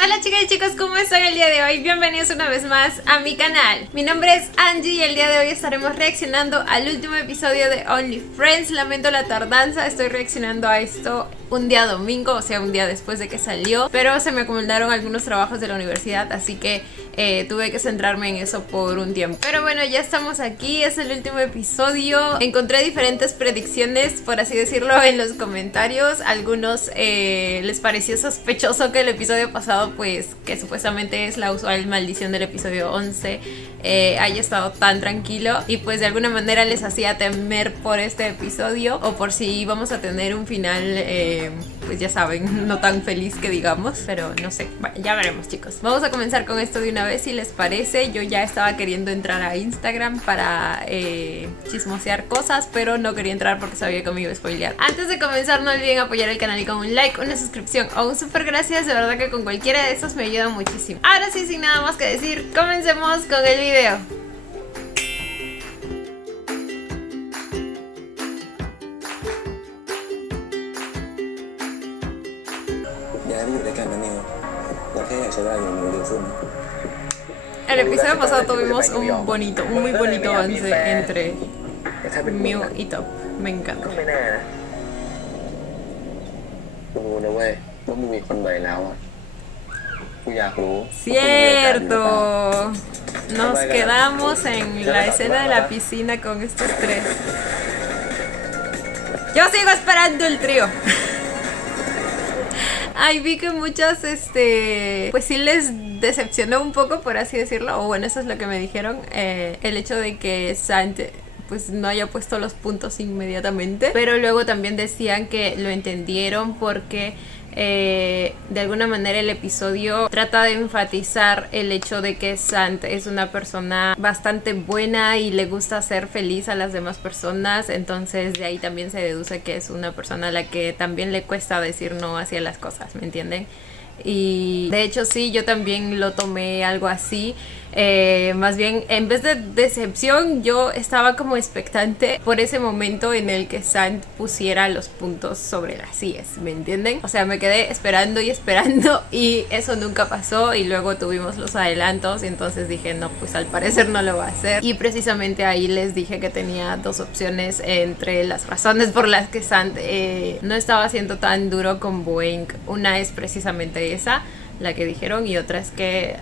Hola chicas y chicos, ¿cómo están el día de hoy? Bienvenidos una vez más a mi canal. Mi nombre es Angie y el día de hoy estaremos reaccionando al último episodio de Only Friends. Lamento la tardanza, estoy reaccionando a esto un día domingo, o sea un día después de que salió, pero se me acumularon algunos trabajos de la universidad, así que tuve que centrarme en eso por un tiempo. Pero bueno, ya estamos aquí, es el último episodio. Encontré diferentes predicciones, por así decirlo, en los comentarios. Algunos les pareció sospechoso que el episodio pasado, pues que supuestamente es la usual maldición del episodio 11, haya estado tan tranquilo, y pues de alguna manera les hacía temer por este episodio, o por si íbamos a tener un final pues ya saben, no tan feliz que digamos, pero no sé, bueno, ya veremos chicos. Vamos a comenzar con esto de una vez si les parece. Yo ya estaba queriendo entrar a Instagram para chismosear cosas, pero no quería entrar porque sabía que me iba a spoilear. Antes de comenzar, no olviden apoyar el canal y con un like, una suscripción o un super gracias, de verdad que con cualquiera de estos me ayuda muchísimo. Ahora sí, sin nada más que decir, comencemos con el video. El episodio pasado tuvimos un muy bonito avance entre Mew y Top. Me encanta. Cierto. Nos quedamos en la escena de la piscina con estos tres. Yo sigo esperando el trío. Ay, vi que muchas, pues sí les decepcionó un poco, por así decirlo, o bueno, eso es lo que me dijeron, el hecho de que Sant pues no haya puesto los puntos inmediatamente, pero luego también decían que lo entendieron porque de alguna manera el episodio trata de enfatizar el hecho de que Sant es una persona bastante buena y le gusta hacer feliz a las demás personas, entonces de ahí también se deduce que es una persona a la que también le cuesta decir no hacia las cosas, ¿me entienden? Y de hecho sí, yo también lo tomé algo así. Más bien, en vez de decepción, yo estaba como expectante por ese momento en el que Sant pusiera los puntos sobre las IES, ¿me entienden? O sea, me quedé esperando y esperando y eso nunca pasó, y luego tuvimos los adelantos y entonces dije, no, pues al parecer no lo va a hacer. Y precisamente ahí les dije que tenía dos opciones entre las razones por las que Sant no estaba siendo tan duro con Boeing. Una es precisamente esa, la que dijeron, y otra es que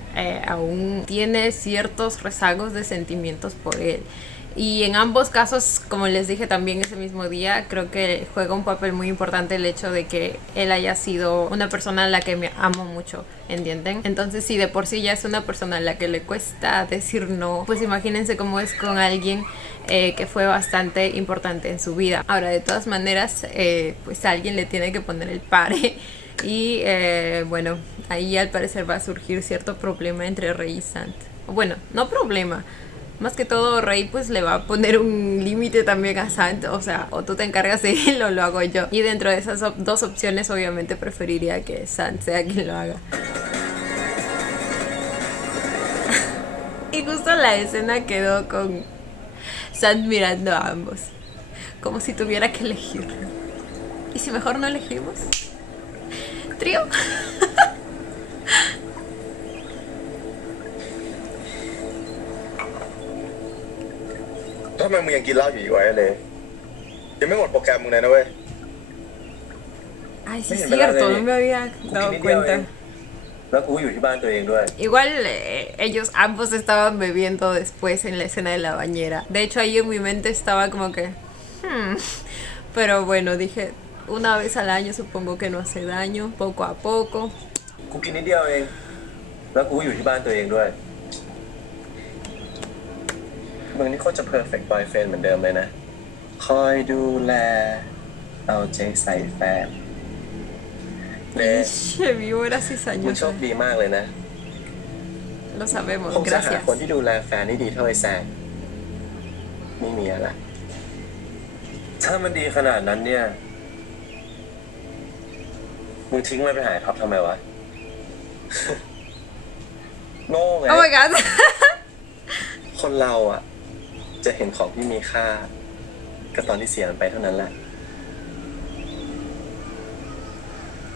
aún tiene ciertos rezagos de sentimientos por él. Y en ambos casos, como les dije también ese mismo día, creo que juega un papel muy importante el hecho de que él haya sido una persona a la que me amo mucho, ¿entienden? Entonces si de por sí ya es una persona a la que le cuesta decir no, pues imagínense cómo es con alguien que fue bastante importante en su vida. Ahora, de todas maneras, pues a alguien le tiene que poner el pare. Y bueno, ahí al parecer va a surgir cierto problema entre Rey y Sant. Bueno, no problema, más que todo Rey pues le va a poner un límite también a Sant. O sea, o tú te encargas de él o lo hago yo. Y dentro de esas dos opciones obviamente preferiría que Sant sea quien lo haga. Y justo la escena quedó con Sant mirando a ambos, como si tuviera que elegir. ¿Y si mejor no elegimos? ¿Trío? ทำไมมึงยังกินเหล้าอยู่อีกวะเลยยังไม่หมดโปรแกรมมึงเลยนะเว้ย Ay, sí es cierto, no me había dado cuenta. Igual ellos ambos estaban bebiendo después en la escena de la bañera. De hecho ahí en mi mente estaba como que pero bueno, dije, una vez al año supongo que no hace daño, poco a poco. Che, víbora cizañosa. Lo sabemos, gracias. คนที่ดูแลแฟนได้ดีเท่าไอ้แซงไม่มีอะไรถ้ามันดีขนาดนั้นเนี่ยมึงทิ้งมันไปหาท็อปทำไมวะ โง่ไง Oh my god. คนเราอ่ะจะเห็นของที่มีค่าก็ตอนที่เสียมันไปเท่านั้นแหละ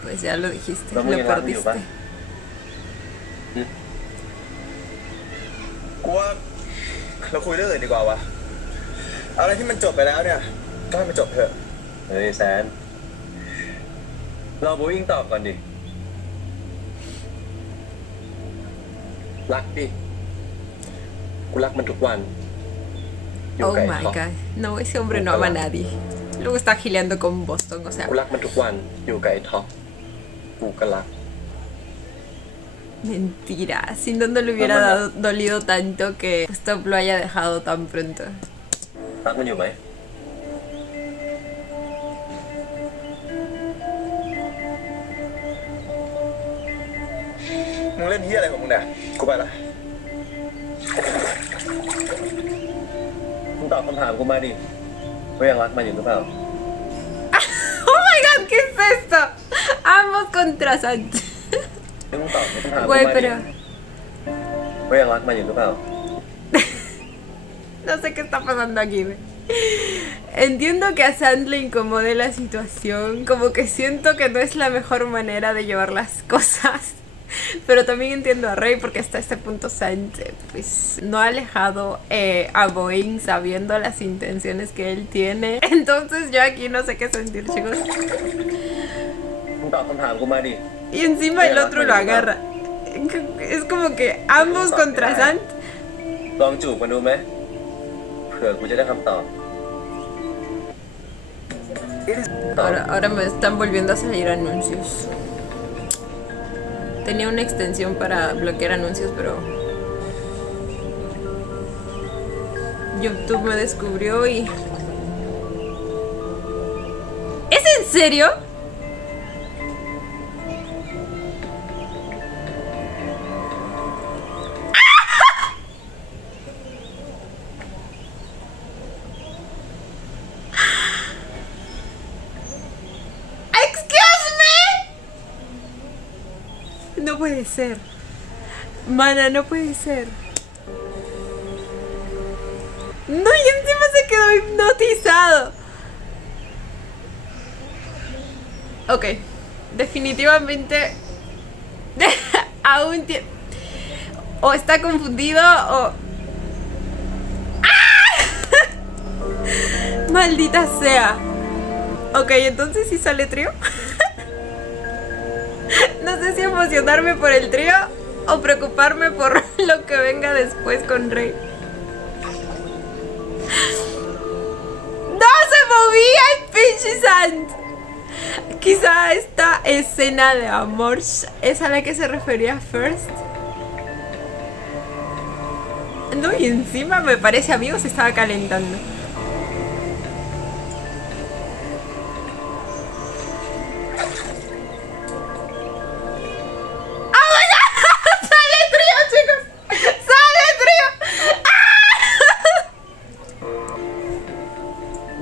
Pues ya lo dijiste, lo perdiste. กูว่าเราคุยเรื่องอื่นดีกว่าวะเอาอะไรที่มันจบไปแล้วเนี่ยก็ให้มันจบเถอะ เฮ้ยแซนเราโบวิ่งตอบก่อนดิ รักดิ กูรักมันทุกวัน อยู่ Oh กับ my ไอ้ท็อป god. No, ese hombre no ama a nadie. Luego está gileando con Boston, o sea. กูรักมันทุกวัน อยู่กับไอ้ท็อป กูก็รัก Mentira. Sin donde le hubiera dolido tanto que Stop lo haya dejado tan pronto. รักมันอยู่ไหม มึงเล่นเฮียอะไรของมึงเนี่ยกูไปละ มึงตอบคำถามกูมาดิว่ายังรักมันอยู่หรือเปล่า Oh my god, ¿qué es esto? Ambos contra Sánchez. มึงตอบคำถามกู Güey, มาดิ pero ว่ายังรักมันอยู่หรือเปล่า no sé qué está pasando aquí, güey. Entiendo que a Sand le incomode la situación, como que siento que no es la mejor manera de llevar las cosas. Pero también entiendo a Rey porque hasta este punto Sand pues no ha alejado a Boeing sabiendo las intenciones que él tiene. Entonces yo aquí no sé qué sentir, chicos. มึงตอบคำถามกูมาดิ Y encima el otro lo agarra. Es como que ambos contra Sand. ลองจูบมันดูไหมเผื่อกูจะได้คำตอบ Ahora me están volviendo a salir anuncios. Tenía una extensión para bloquear anuncios, pero YouTube me descubrió y... ¿Es en serio? No puede ser. Mana, no puede ser. No, y encima se quedó hipnotizado. Ok. Definitivamente... aún tiene... O está confundido o... ¡Ah! Maldita sea. Ok, entonces sí sale trío. No sé si emocionarme por el trío o preocuparme por lo que venga después con Rey. ¡No se movía el pinche Sand! Quizá esta escena de amor es a la que se refería First. No, y encima me parece, amigo, se estaba calentando.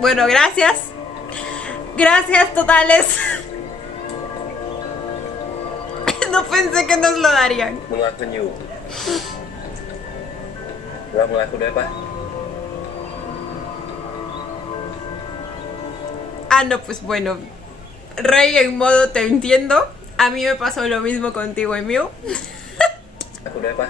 Bueno, gracias. Gracias totales. No pensé que nos lo darían. มึงรักมันอยู่แล้วมึงรักกูด้วยปะ Ah, no, pues bueno. Rey en modo te entiendo. A mí me pasó lo mismo contigo y Mew. รักกูด้วยปะ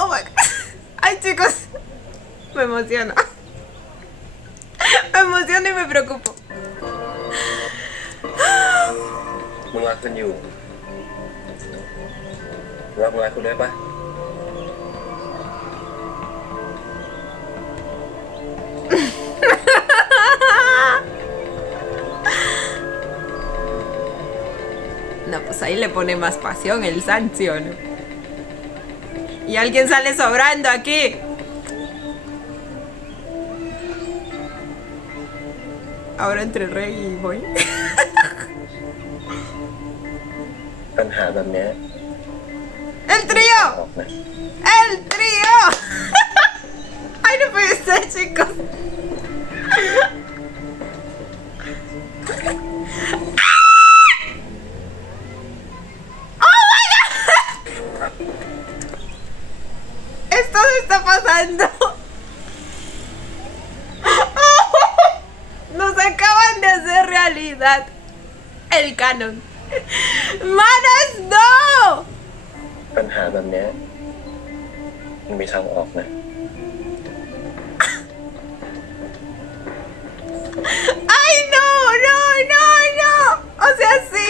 Oh my god. Ay, chicos. Me emociono. Me emociono y me preocupo. มึงรักมันอยู่แล้วมึงรักกูด้วยปะ No, pues ahí le pone más pasión el Sancio, ¿no? Y alguien sale sobrando aquí. Ahora entre Rey y Boy. ปัญหาแบบเนี้ย ¡El trío! ออกนะ ¡El trío! ¡Ay, no puede ser, chicos! ¡Oh, my God! Esto se está pasando. realidad el canon. ¡Manos, no! ปัญหาแบบเนี้ยมันมีทางออกนะ ¡Ay, no! ¡No, no, no! O sea, sí.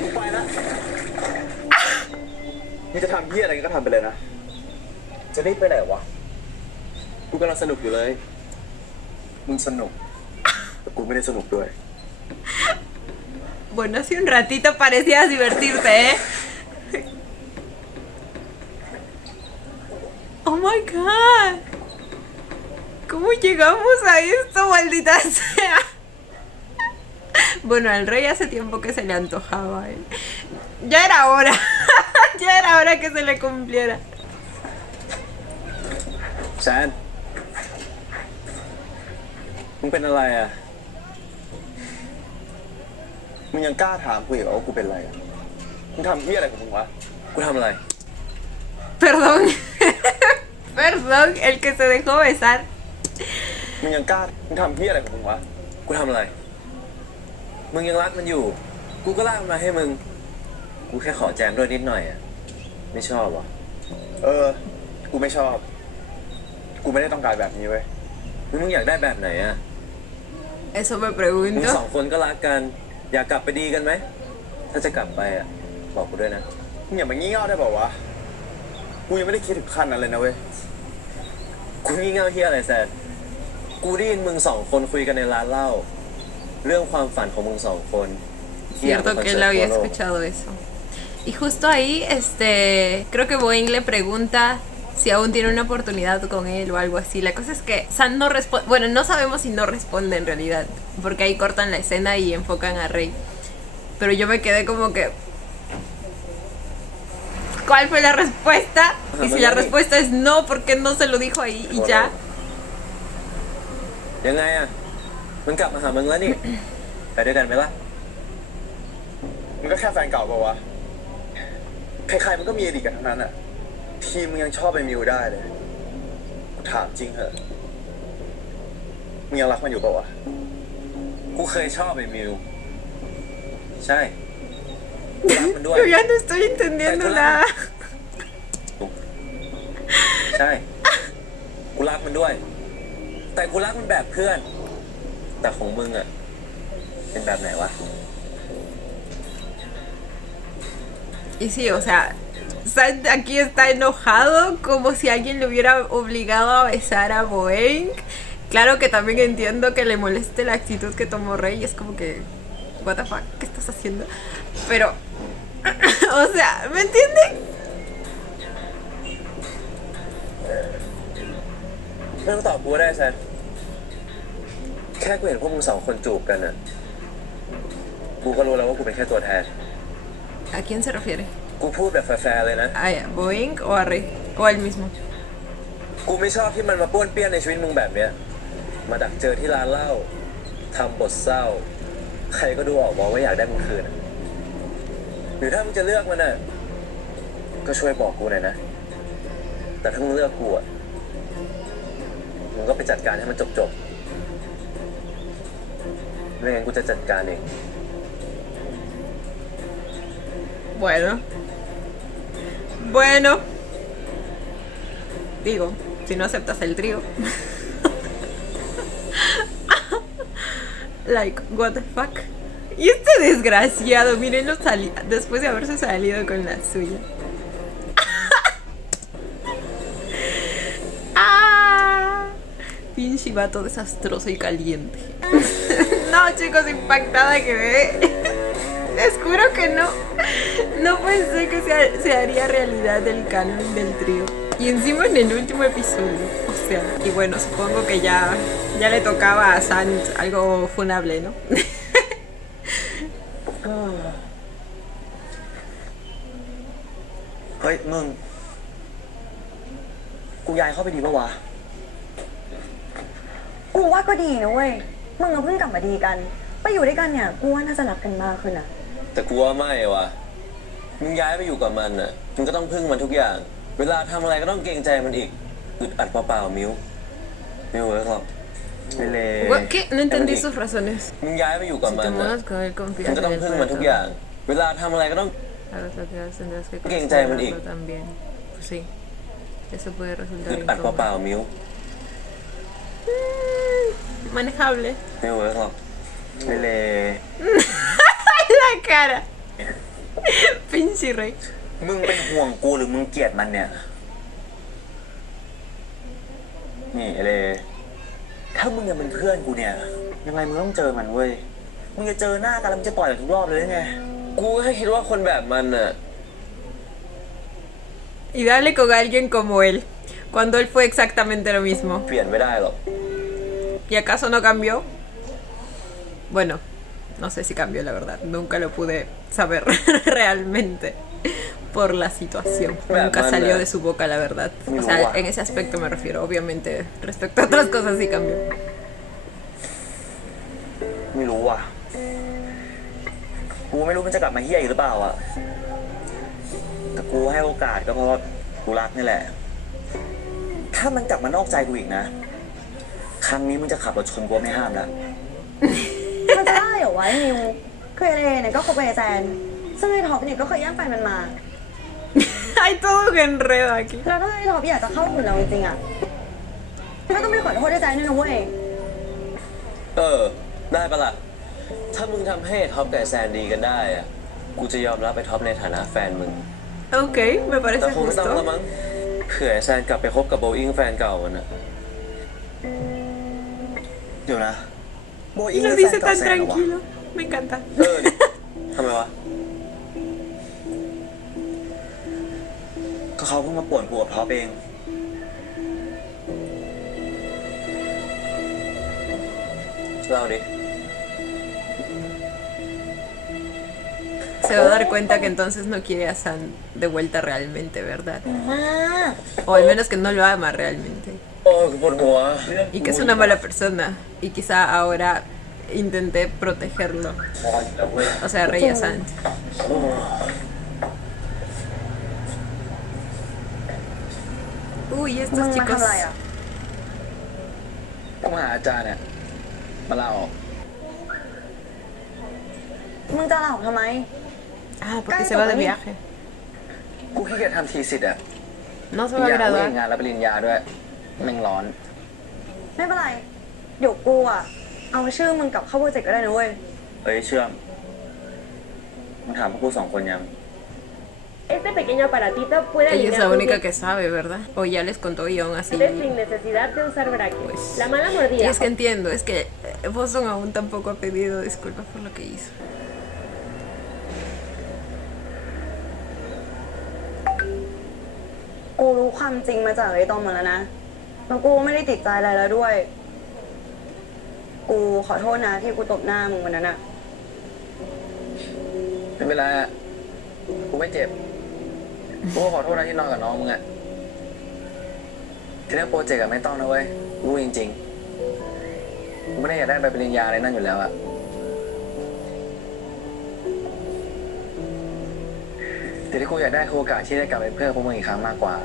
กูไปละมึงจะทำเหี้ยอะไรก็ทำไปเลยนะ จะรีบไปไหนวะ กูกำลังสนุกอยู่เลย มึงสนุก แต่กูไม่ได้สนุกด้วย Bueno, hace un ratito parecías divertirte, ¿eh? Oh my god. ¿Cómo llegamos a esto, maldita sea? Bueno, al rey hace tiempo que se le antojaba, ¿eh? Ya era hora. Ya era hora que se le cumpliera. แซน มึงเป็นอะไรอ่ะ มึงยังกล้าถามกูอีกเหรอว่ากูเป็นอะไรอะมึงทำเหี้ยอะไรของมึงวะ กูทำอะไร Perdón. Perdón, el que se dejó besar. มึงยังกล้า มึงทำเหี้ยอะไรของมึงวะ กูทำอะไร มึงยังรักมันอยู่ กูก็ลากมันมาให้มึง กูแค่ขอแจมด้วยนิดหน่อยอ่ะ ไม่ชอบเหรอ กูไม่ชอบ กูไม่ได้ต้องการแบบนี้เว้ย มึงอยากได้แบบไหนอ่ะ Eso me มึง pregunto. สองคนก็รักกัน อยากกลับไปดีกันไหม ถ้าจะกลับไปอ่ะ บอกกูด้วยนะ มึงอย่ามางี่เง่าได้เปล่าวะ กูยังไม่ได้คิดถึงขั้นนั้นเลยนะเว้ย กูงี่เง่าเฮียอะไรแซน กูได้ยินมึงสองคนคุยกันในร้านเหล้า เรื่องความฝันของมึงสองคนที่อยาก Cierto ไปคอน que เสิ él ร์ต había ทั่วโลก escuchado eso. Y justo ahí, creo que Boeing le pregunta si aún tiene una oportunidad con él o algo así. La cosa es que Sam no responde, bueno, no sabemos si no responde en realidad, porque ahí cortan la escena y enfocan a Rey. Pero yo me quedé como que, ¿cuál fue la respuesta? Y si la respuesta es no, ¿por qué no se lo dijo ahí y ya? ยังไงอ่ะ มันกลับมาหามึงแล้วนี่ ไปด้วยกันไหมล่ะ มึงก็แค่แฟนเก่าเปล่าวะ ใครๆมันก็มีอดีตกันทั้งนั้นอะทีมมึงยังชอบไอ้มิวได้เลย กูถามจริงเหอะ มึงยังรักมันอยู่เปล่าวะ กูเคยชอบไอ้มิว ใช่กูรักมันด้วย Yo ya no estoy entendiendo nada. ใช่ กูรักมันด้วย แต่กูรักมันแบบเพื่อน แต่ของมึงอ่ะ เป็นแบบไหนวะ Y sí, o sea, Sam aquí está enojado como si alguien le hubiera obligado a besar a Boeing. Claro que también entiendo que le moleste la actitud que tomó Rey. Es como que, what the fuck, ¿qué estás haciendo? Pero, o sea, ¿me entienden? ไม่ต้องตอบกูก็ได้แซนแค่กูเห็นพวกมึงสองคนจูบกันอ่ะ กูก็รู้แล้วว่ากูเป็นแค่ตัวแทน ¿A quién se refiere? กูพูดแบบแฟร์ๆเลยนะ ¿A Boeing o a Rey? ¿O a él mismo? กูไม่ชอบที่มันมาป้วนเปี้ยนในชีวิตมึงแบบเนี้ย มาดักเจอที่ร้านเหล้าทำบทเศร้า ใครก็ดูออกว่าอยากได้มึงคืนอะหรือถ้ามึงจะเลือกมันอ่ะ ก็ช่วยบอกกูหน่อยนะ แต่ถ้ามึงเลือกกูอ่ะ มึงก็ไปจัดการให้มันจบๆไม่งั้นกูจะจัดการเอง Bueno. Bueno. Digo, si no aceptas el trío. Like, what the fuck. Y este desgraciado, mírenlo después de haberse salido con la suya. ¡Ah! Pinche vato desastroso y caliente. No, chicos, impactada quedé. Les juro que no. No pensé que se haría realidad el canon del trío. Y encima en el último episodio. O sea, y bueno, supongo que ya le tocaba a Sant algo funable, ¿no? เฮ้ยมึง กูย้ายเข้าไปดีปะวะ กูว่าก็ดีนะเว้ย มึงก็เพิ่งกลับมาดีกัน ไปอยู่ด้วยกันเนี่ย กูว่าน่าจะรักกันมากขึ้นนะ แต่กูว่าไม่ว่ะมึงย้ายไปอยู่กับมันอ่ะมึงก็ต้องพึ่งมันทุกอย่าง เวลาทำอะไรก็ต้องเกรงใจมันอีกอึดอัดเปล่าๆมิ้วไม่เวิร์กหรอกไม่เลย ¿Qué? No entendí sus razones. มึงย้ายไปอยู่กับ Si มั te นอ่ะ mudas con él, มึง confías ก็ en ต้อง él พึ่ง para มันทุก todo. อย่าง เวลาทำอะไรก็ต้อง Hagas lo que hagas, tendrás que Quién sabe considerarlo mentir. también. Pues sí, eso puede อึ resultar ดอัดเป incómodo. ล่าๆมิ้ว Manejable. ไม่เวิร์กหรอกไม่เลย La cara. Pinche rey. มึงเป็นห่วงกูหรือมึงเกลียดมันเนี่ย นี่ไอ้เลถ้ามึงยังเป็นเพื่อนกูเนี่ย ยังไงมึงต้องเจอมันเว้ย มึงจะเจอหน้ากันแล้วมึงจะปล่อยกันทุกรอบเลยหรือไง กูแค่คิดว่าคนแบบมันอ่ะ Y dale con alguien como él, cuando él fue exactamente lo mismo. เปลี่ยนไม่ได้หรอก ¿Y acaso no cambió? Bueno, no sé si cambió la verdad. Nunca lo pude saber realmente por la situación. Nunca salió de su boca la verdad. O sea, en ese aspecto me refiero. Obviamente, respecto a otras cosas sí cambió. ไม่รู้ว่ะ กูไม่รู้มันจะกลับมาเฮี้ยอีกหรือเปล่าอะแต่กูให้โอกาสก็เพราะว่ากูรักนี่แหละ ถ้ามันกลับมานอกใจกูอีกนะ ครั้งนี้มึงจะขับรถชนกูไม่ห้ามแล้ว มันจะได้เหรอวะไอ้มิวคือไอ้เลเนี่ยก็คบกับไอ้แซนซึ่งไอ้ท็อปเนี่ยก็เคยแย่งแฟนมันมา Hay todo un enredo aquí. แล้วถ้าไอ้ท็อปอยากจะเข้าถึงเราจริงๆอ่ะก็ต้องไปขอโทษไอ้แซนด้วยนะเว้ย ได้ปะล่ะ ถ้ามึงทำให้ท็อปกับแซนดีกันได้อ่ะ กูจะยอมรับไปท็อปในฐานะแฟนมึง Ok, me แต่ parece คงไม่ต้องละ justo. มั้งเผื่อไอ้แซนกลับไปคบกับโบอิงแฟนเก่ามันอ่ะ เดี๋ยวนะ โบอิง Lo เป็นแฟ dice นเก่า tan แซนเหรอวะ tranquilo. Me encanta. ดิทำไมวะ ก็เขาเพิ่งมาป่วนกูกับท็อปเอง เล่าดิ Se va a dar cuenta que entonces no quiere a San de vuelta realmente, ¿verdad? มาก O al menos que no lo ama realmente. โอ้กูปวดหัว Y que es una mala persona. Y quizá ahora intenté protegerlo. O sea, Rey San. Uy, มึ estos งมา chicos. ทำอะไรอ่ะ ต้องหาอาจารย์เนี่ยมาลาออก มึงจะลาออกทำไม Ah, porque se va de viaje. กูขี้เกียจทำทีสิทธิ์อะ No se อี va ก a อย่างกูเอง graduar. งานรับปริญญาด้วยแม่งร้อน ไม่เป็นไร เดี๋ยวกูอ่ะ เอาชื่อมึงกลับเข้าโปรเจกต์ก็ได้นะเว้ย เฮ้ยเชื่อมมึงถามพวกกูสองคนยัง Este pequeño aparatito puede Ella es alinear la tus única que sabe, ¿verdad? O ya les contó y aún así. dientes sin necesidad de usar brackets. Pues, La mala Y mordida. es que entiendo, es que Boston aún tampoco ha pedido disculpas por lo que hizo. กูรู้ความจริงมาจากไอ้ตอมหมดแล้วนะ แล้วกูไม่ได้ติดใจอะไรแล้วด้วย กูขอโทษนะที่กูตบหน้ามึงวันนั้นอะ ไม่เป็นไรอะกูไม่เจ็บ กูก็ขอโทษนะที่นอนกับน้องมึงอะที่เรื่องโปรเจกต์อะไม่ต้องนะเว้ยกูจริงๆกูไม่ได้อยากได้ใบปริญญาอะไรนั่นอยู่แล้วอะแต่ที่กูอยากได้คือโอกาสที่ได้กลับไปเป็นเพื่อนพวกมึงอีกครั้งมากกว่า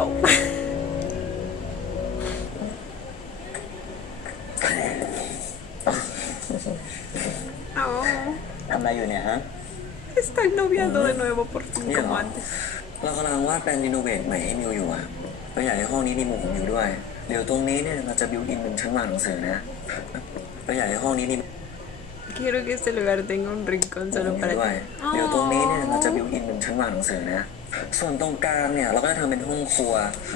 Oh. ทำอะไรอยู่เนี่ยฮะ Están noviando de nuevo por fin Mira. como antes. เรากำลังวาดแปลนรีโนเวทใหม่ให้มิวอยู่อ่ะเราอยากให้ห้องนี้มีมุมของมิวด้วย เดี๋ยวตรงนี้เนี่ยเราจะบิวอินเป็นชั้นวางหนังสือนะเราอยากให้ห้องนี้มี Quiero que este lugar tenga un rincón มุม solo มิว para ด้วย ti. เดี๋ยวตรงนี้เนี่ยเราจะบิวอินเป็นชั้นวางหนังสือนะ ส่วนตรงกลางเนี่ยเราก็จะทำเป็นห้องครัว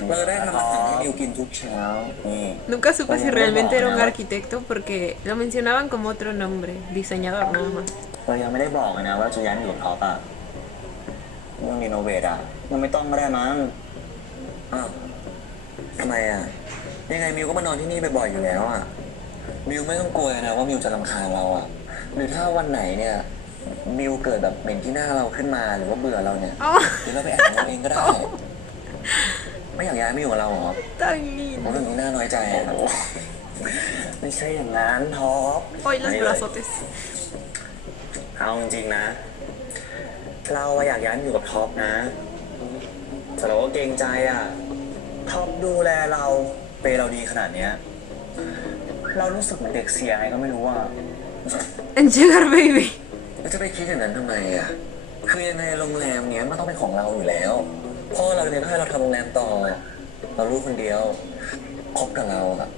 เราจะได้ทำอาหารให้มิวกินทุกเช้า นี่ Nunca supe si realmente era un arquitecto porque lo mencionaban como otro nombre, diseñador nada más. เรายังไม่ได้บอกเลยนะว่าจะย้ายมาอยู่กับท็อปอะเรื่องรีโนเวทอะมันไม่ต้องก็ได้มั้ง อ้าวทำไมอ่ะ ยังไงมิวก็มานอนที่นี่บ่อยๆอยู่แล้วอ่ะ มิวไม่ต้องกลัวนะว่ามิวจะรำคาญเราอ่ะ หรือถ้าวันไหนเนี่ย มิวเกิดแบบเหม็นที่หน้าเราขึ้นมาหรือว่าเบื่อเราเนี่ย อ๋อ หรือเราไปแอบเราเองก็ได้ ไม่อยากย้ายมิวกับเราเหรอ tan เพราะ lindo. แบบนี้น่าน้อยใจอะไม่ใช่อย่างนั้นท็อป Hoy los brazotes. เอาจริงๆนะ เราอะอยากย้ายมาอยู่กับท็อปนะ แต่เราก็เกรงใจอ่ะ ท็อปดูแลเราเปย์เราดีขนาดเนี้ย เรารู้สึกเหมือนเด็กเสียไงก็ไม่รู้ว่า En Sugar Baby. แล้วจะไปคิดอย่างนั้นทำไมอ่ะ คือยังไงโรงแรมเนี้ยมันต้องเป็นของเราอยู่แล้ว พ่อเราเนี่ยก็ให้เราทำโรงแรมต่อ เราลูกคนเดียว คบกับเราอ่ะ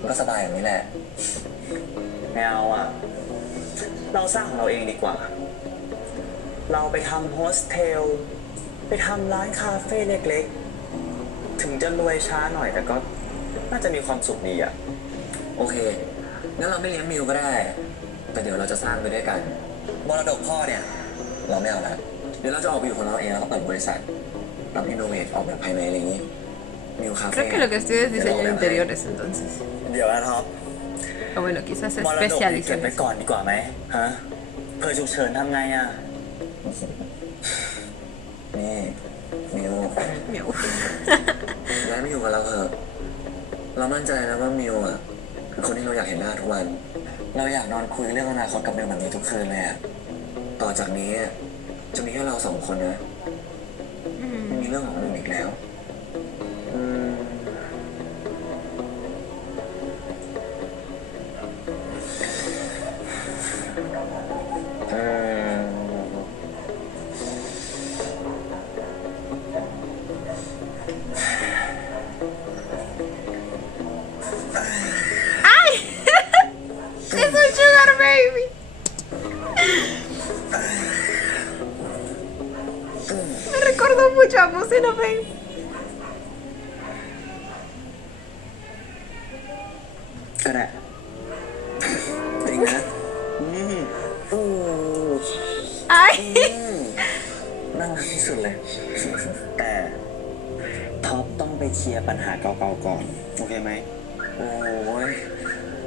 มันก็สบายอย่างนี้แหละไม่เอาอ่ะ เราสร้างของเราเองดีกว่า เราไปทำโฮสเทล ไปทำร้านคาเฟ่เล็กๆ ถึงจะรวยช้าหน่อยแต่ก็น่าจะมีความสุขดีอ่ะ โอเค งั้นเราไม่เลี้ยงมิวก็ได้ แต่เดี๋ยวเราจะสร้างไปด้วยกันมรดกพ่อเนี่ย เราไม่เอาละเดี๋ยวเราจะออกไปอยู่ของเราเองแล้วก็เปิดบริษัทรับอินโนเวทออกแบบภายในอะไรอย่างนี้ มิวคาเฟ่ Creo que lo que estudio es diseño de interiores, entonces. เดี๋ยวนะท็อป O bueno, quizás se มรดก especialice เก็บ en ไว้ eso. ก่อนดีกว่าไหมฮะเผื่อฉุกเฉินทำไงอ่ะ นี่มิว Miau. ย้ายมาอยู่กับเราเถอะ เรามั่นใจนะว่ามิวอ่ะคือคนที่เราอยากเห็นหน้าทุกวัน เราอยากนอนคุยเรื่องอนาคตกับมิวแบบนี้ทุกคืนเลยอ่ะ ต่อจากนี้อะจะมีแค่เราสองคนนะไม่มีเรื่องของคนอื่นอีกแล้ว ¡Es un Sugar Baby! Me recordó mucho a Musena Baby. ก็ได้จริงนะอู้ ¡Ay! น่ารักที่สุดเลย แต่ท็อปต้องไปเคลียร์ปัญหาเก่าๆก่อน โอเคไหม โอ้ย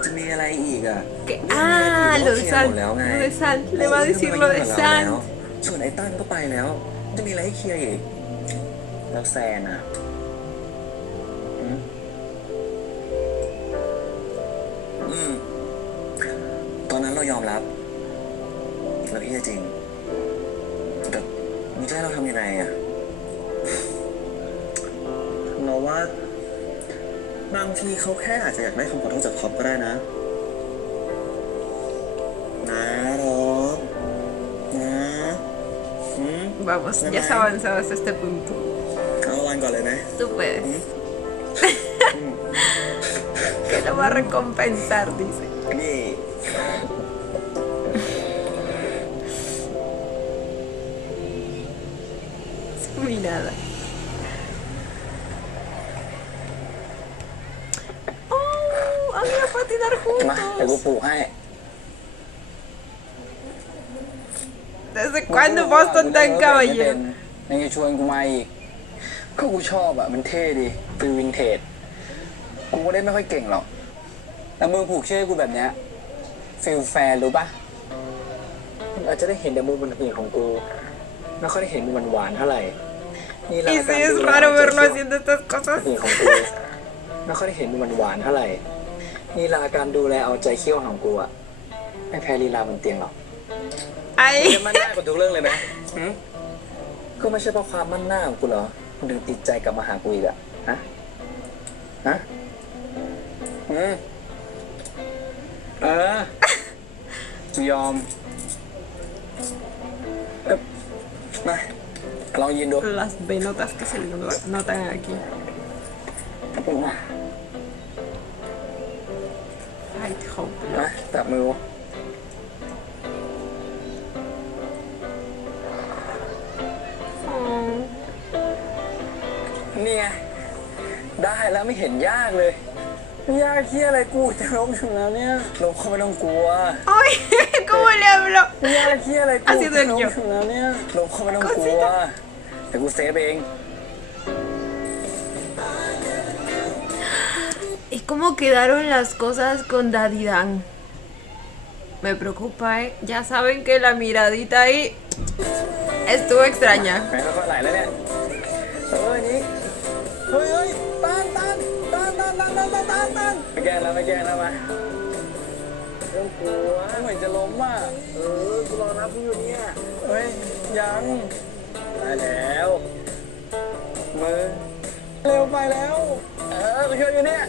จะมีอะไรอีกอ่ะ ¿Qué? Ah, lo de San. แล้วไง Lo de San. Le va a decir lo de San. ส่วนไอ้ตั้นก็ไปแล้ว จะมีอะไรให้เคลียร์อีก แล้วแซนอ่ะอืมตอนนั้นเรายอมรับ แล้วพี่จะจริง แต่มึงจะให้เราทำยังไงอ่ะ เราว่า บางทีเขาแค่อาจจะอยากได้คำขอโทษจากท็อปก็ได้นะ นะท็อปนะ Vamos, ya has avanzado hasta este punto. เอาวันก่อนเลยไหม Tú puedes. Que lo va a recompensar, dice. นี่ Su mirada. ¡Oh! ¡Van a patinar มาเดี๋ยวกู juntos! ปลูกให้ ¿Desde cuándo Boston tan caballero? ยังจะชวนกูมาอีก ก็กูชอบอะมันเท่ดีฟิลวินเทจ กูก็ได้ไม่ค่อยเก่งหรอก แต่มึงผูกเชือกให้กูแบบเนี้ยฟิลแฟร์รู้ปะมึงอาจจะได้เห็นแต่มุมอื่นของกู ไม่ค่อยได้เห็นมุมหวานๆเท่าไหร่ นี่ละ Y sí, es raro verlo haciendo estas cosas. อื่นของกู ไม่ค่อยได้เห็นมุมหวานๆเท่าไหร่ นี่ละการดูแลเอาใจเขี้ยวของกูอะไม่แพ้ลีลาบนเตียงหรอก Ay. จะมั่นหน้ากับทุกเรื่องเลยไหมก็ไม่ใช่เพราะความมั่นหน้าของกูเหรอมึงถึงติดใจกลับมาหากูอีกอะฮะ ฮะ เออกูยอม มาลองยืนดู Las venotas que se le notan aquí. Ay, te jopo. มาจับมือ Oh. นี่ไง ได้แล้วไม่เห็นยากเลยไม่ยากที่อะไรกูจะล้มถึงแล้วเนี่ยล้มเขาไม่ต้องกลัว Ay, ¿cómo le hablo? ไม่ยากที่อะไรกู Ha sido จะ el ล้ม yo. ถึงแล้วเนี่ยล้มเขาไม่ต้องกลัวแต่กูเซฟเอง ¿Y cómo quedaron las cosas con Daddy Dan? Me preocupa, ¿eh? Ya saben que la miradita ahí estuvo extraña. ไหนค่อยๆไหลแล้วเนี่ยนี่เฮ้ยตันไม่แกล้งแล้วมาต้องกลัวเหมือนจะล้มอ่ะกูรอนับมึงอยู่เนี่ยเฮ้ยยังได้แล้วมือเร็วไปแล้วกูช่วยอยู่เนี่ย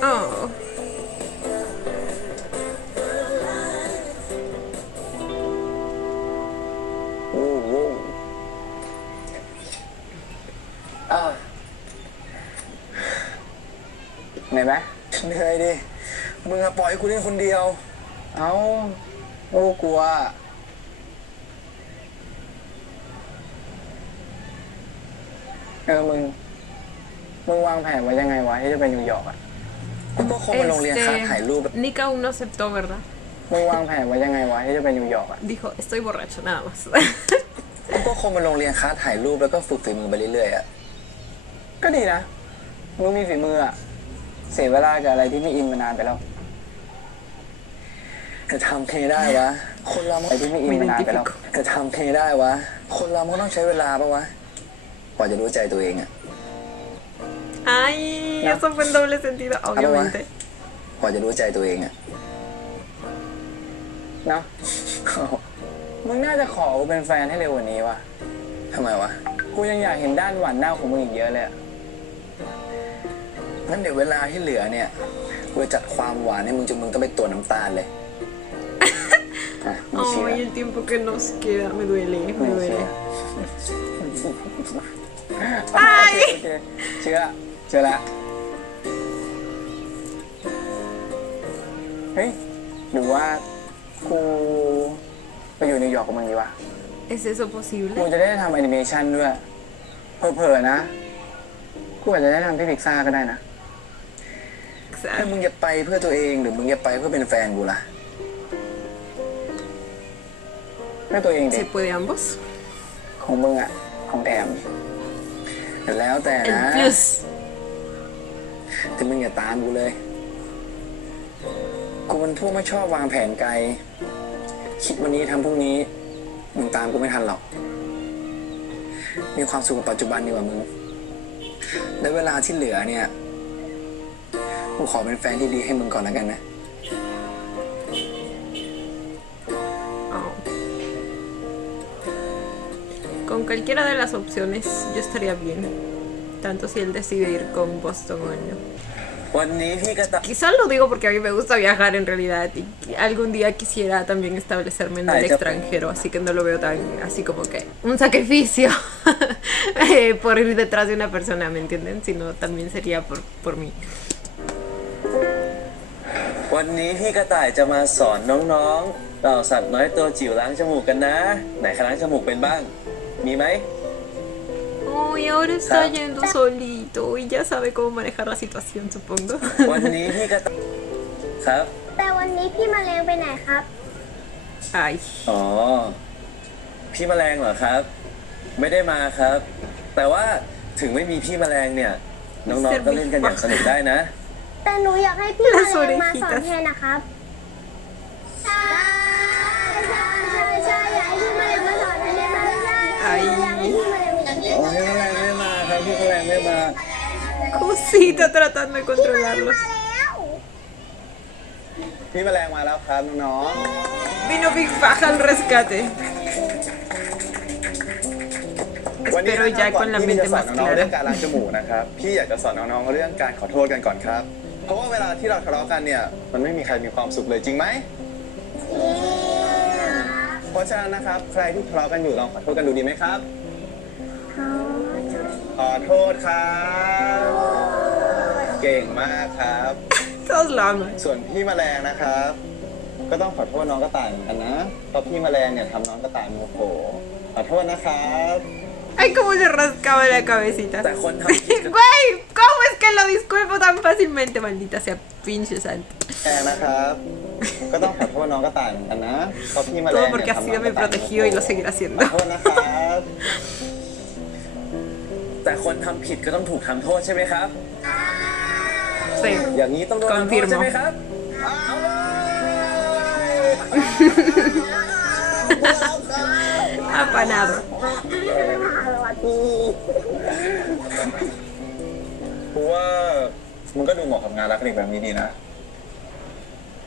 Oh. โอ้โหเหนื่อยไหมเหนื่อยดิ มึงอะปล่อยให้กูเล่นคนเดียว เอาโอ้กลัวมึงวางแผนไว้ยังไงวะที่จะไปนิวยอร์กอ่ะกูก็คงไปโรงเรียนคลาสถ่ายรูป Nika aún no aceptó, ¿verdad? มึงวางแผนไว้ยังไงวะที่จะไปนิวยอร์กอ่ะ Dijo, estoy borracho, nada más. กูก็คงไปโรงเรียนคลาสถ่ายรูปแล้วก็ฝึกฝีมือไปเรื่อยๆอ่ะ ก็ดีนะ มึงมีฝีมืออ่ะ เสียเวลากับอะไรที่ไม่อินมานานไปแล้วจะทำเพลงได้วะ คนเราอะไรที่ไม่อินมานานไปแล้วจะทำเพลงได้วะ คนเรามันก็ต้องใช้เวลาปะวะ กว่าจะรู้ใจตัวเองอ่ะ Ay, eso fue en doble sentido, obviamente. กว่าจะรู้ใจตัวเองอ่ะเนาะ มึงน่าจะขอกูเป็นแฟนให้เร็วกว่านี้วะทำไมวะ กูยังอยากเห็นด้านหวานหน้าของมึงอีกเยอะเลยอะงั้นเดี๋ยวเวลาที่เหลือเนี่ยกูจะจัดความหวานให้มึงจนมึงต้องไปตรวจน้ำตาลเลย ไม่เชื่อ Ay, el tiempo que nos queda, me duele, me ไม่เชื่อ duele. โอเคเชื่อละเฮ้ยหรือว่ากูไปอยู่นิวยอร์กกับมึงดีวะ ¿Es eso กู posible? จะได้ทำแอนิเมชันด้วยเผลอๆนะ กูอาจจะได้ทำที่พิกซ่าก็ได้นะถ้า Exacto. มึงจะไปเพื่อตัวเองหรือมึงจะไปเพื่อเป็นแฟนกูล่ะเพื่อตัวเองเด็ ¿Se puede ambos? ของมึงอ่ะ ของแถมแต่แล้วแต่ El นะ plus. แต่มึงอย่าตามกูเลย กูเป็นพวกไม่ชอบวางแผนไกล คิดวันนี้ทำพรุ่งนี้ มึงตามกูไม่ทันหรอก มีความสุขกับปัจจุบันดีกว่ามึง และเวลาที่เหลือเนี่ย กูขอเป็นแฟนที่ดีให้มึงก่อนแล้วกันนะ Oh. Con cualquiera de las opciones yo estaría bien. Tanto si él decide ir con Boston o no. วันนี้พี่ก็ตัด Quizás lo digo porque a mí me gusta viajar en realidad y algún día quisiera también establecerme en el extranjero, así que no lo veo tan así como que un sacrificio por ir detrás de una persona, ¿me entienden? Sino también sería por mí. วันนี้พี่กระต่ายจะมาสอนน้องๆเหล่าสัตว์น้อยตัวจิ๋วล้างจมูกกันนะ ไหนใครล้างจมูกเป็นบ้าง มีไหม Ay, ahora está yendo solito y ya sabe cómo manejar la situación, supongo. วันนี้พี่กระต่ายครับ แต่วันนี้พี่แมลงไปไหนครับ Ay, อ๋อ พี่แมลงเหรอครับ ไม่ได้มาครับ แต่ว่าถึงไม่มีพี่แมลงเนี่ย น้องๆก็เล่นกันอย่างสนุกได้นะ แต่หนูอยากให้พี่แมลงมาสอนแทนนะครับใช่อยากให้พี่แมลงมาสอนแทนนะใช่อยากให้พี่แมลงมาสอนแทน อ๋อพี่แมลงไม่มาครับพี่แมลงไม่มา cosita tratando de controlarlos. พี่แมลงมาแล้วครับน้อง Vino Big Paja al rescate. วันนี้ Espero นะครั ya บก่อน con la ที่พี่ mente จะสอน más น้องๆเรื่อง clara. การล้างจมูกนะครับ พี่อยากจะสอนน้องๆเรื่องการขอโทษกันก่อนครับ เพราะว่าเวลาที่เราทะเลาะกันเนี่ย มันไม่มีใครมีความสุขเลยจริงไหม เพราะฉะนั้นนะครับ ใครที่ทะเลาะกันอยู่ลองขอโทษกันดูดีไหมครับ ขอโทษครับ เก่งมากครับ Todos lo aman. ส่วนพี่แมลงนะครับ ก็ต้องขอโทษน้องกระต่ายเหมือนกันนะ เพราะพี่แมลงเนี่ยทำน้องกระต่ายโมโห ขอโทษนะครับ Ay, cómo se rascaba la cabecita. แต่คนทำผิดก็ Güey, ¿cómo es que lo disculpo tan fácilmente? Maldita sea, pinche santo. แอนนะครับ ก็ต้องขอโทษน้องกระต่ายเหมือนกันนะ เพราะพี่แมลง Todo เนี่ย porque ha ทำน้ sido องก mi ระต่ายโม protegido y lo seguirá ขอ haciendo. โทษนะครับ แต่คนทำผิดก็ต้องถูกทำโทษใช่ไหมครับ ใ Sí, อย่างนี้ต้องโดนทำโทษ confirmo. ใช่ไหมครับ Apanado. กูว่ามึงก็ดูเหมาะกับงานรักเด็กแบบนี้ดีนะ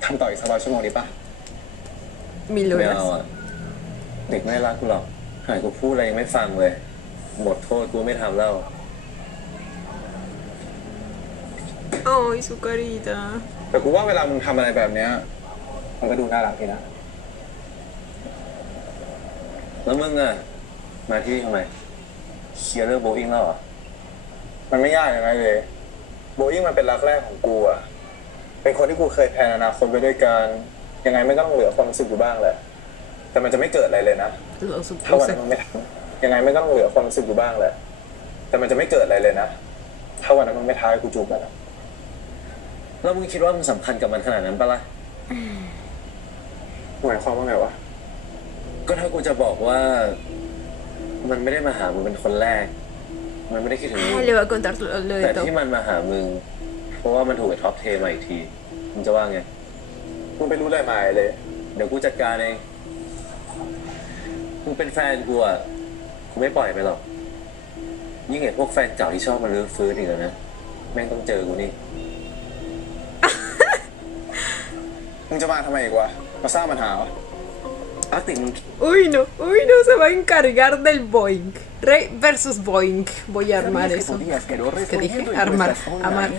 ทำต่ออีกสัก100 ชั่วโมงดีปะ Mil ไม่เอา horas. อ่ะ เด็กไม่รักกูหรอกหายกูพูดอะไรยังไม่ฟังเลย หมดโทษกูไม่ทำแล้ว Ay, su carita. แต่กูว่าเวลามึงทำอะไรแบบเนี้ยมันก็ดูน่ารักดีนะ แล้วมึงอ่ะ มาที่นี่ทำไมเคลียร์เรื่องโบอิงแล้วเหรอ มันไม่ยากอย่างไรเลยโบอิงมันเป็นรักแรกของกูอ่ะเป็นคนที่กูเคยแพลนอนาคตไว้ด้วยกันยังไงไม่ก็ต้องเหลือความรู้สึกอยู่บ้างแหละแต่มันจะไม่เกิดอะไรเลยนะ Lo ถ้าวัน supuse. นั้นมึงไม่ทำยังไงไม่ก็ต้องเหลือความรู้สึกอยู่บ้างแหละแต่มันจะไม่เกิดอะไรเลยนะถ้าวันนั้นมึงไม่ท้าให้กูจูบมันอะ แล้วมึงคิดว่ามึงสำคัญกับมันขนาดนั้นปะล่ะ หมายความว่าไงวะ ก็ถ้ากูจะบอกว่า มันไม่ได้มาหามึงเป็นคนแรก มันไม่ได้คิดถึงมึง Ay, le voy a contar lo แต่ de todo. ที่มันมาหามึง เพราะว่ามันถูกไอ้ท็อปเทมาอีกที มึงจะว่าไง มึงไปรู้อะไรมาเลย เดี๋ยวกูจัดการเอง มึงเป็นแฟนกูอ่ะ กูไม่ปล่อยไปหรอก ยิ่งเห็นพวกแฟนเก่าที่ชอบมาลื้อฟื้นอีกแล้วนะ แม่งต้องเจอกูนี่ มึงจะมาทำไมอีกวะมาสร้างปัญหาวะ อ้าวติมึง Uy, no, se va a encargar del Boeing. Rey versus Boeing. Voy a armar eso. ¿Qué dije? Armar, amar.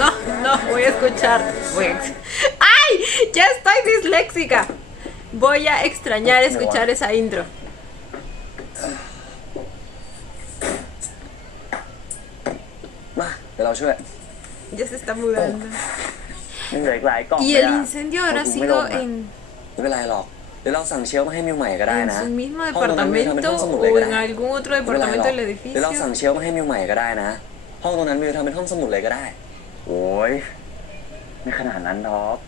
No, no, voy a escuchar. ¡Ay! Ya estoy disléxica. Voy a extrañar escuchar esa intro. มาเดี๋ยวเราช่วย Ya se está mudando. ยังเหลืออีกหลายกล่อง Y el incendio habrá sido en ไม่เป็นไรหรอก เดี๋ยวเราสั่งเชลฟ์มาให้มิวใหม่ก็ได้นะ su mismo ห้องตรงนั้นมิวทำเป็นห้อง departamento สมุดเลย o ก็ en ได้ algún otro ไม่เป็นไรหร departamento อก del เดี๋ยวเราสั่ง edificio. เชลฟ์มาให้มิวใหม่ก็ได้นะ ห้องตรงนั้นมิวทำเป็นห้องสมุดเลยก็ได้ โอ้ยไม่ขนาดนั้นท็อป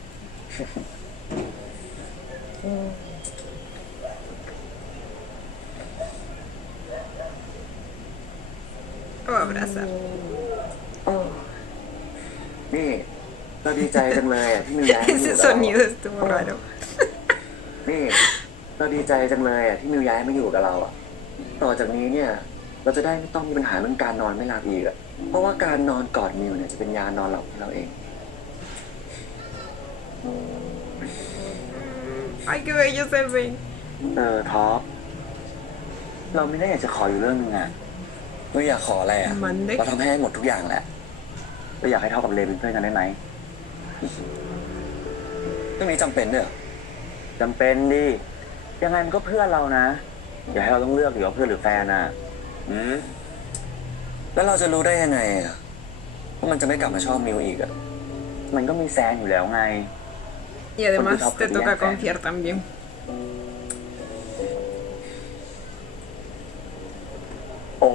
O abrazar. นี่เราดีใจจังเลยอ่ะที่มิวย้ายมาอยู่ Ese กับเรา sonido estuvo raro. นี่เราดีใจจังเลยอ่ะที่มิวย้ายมาอยู่กับเราอ่ะ ต่อจากนี้เนี่ย เราจะได้ไม่ต้องมีปัญหาเรื่องการนอนไม่หลับอีกอ่ะ เพราะว่าการนอนกอดมิวเนี่ยจะเป็นยานอนหลับให้เราเอง Ay, qué bello se ven. ท็อป เราไม่ได้อยากจะขออยู่เรื่องนึงอ่ะเราอยากขออะไรอ่ะ Mande. เราทำให้หมดทุกอย่างแหละเราอยากให้ท็อปกับเลเป็นเพื่อนกันได้ไหมเรื่องนี้จำเป็นด้วยเหรอจำเป็นดิ ยังไงมันก็เพื่อนเรานะ อย่าให้เราต้องเลือกหรือว่าเพื่อนหรือแฟนอ่ะแล้วเราจะรู้ได้ยังไงอ่ะว่ามันจะไม่กลับมาชอบมิวอีกอ่ะ มันก็มีแซนอยู่แล้วไง Y además te toca confiar también. โอ้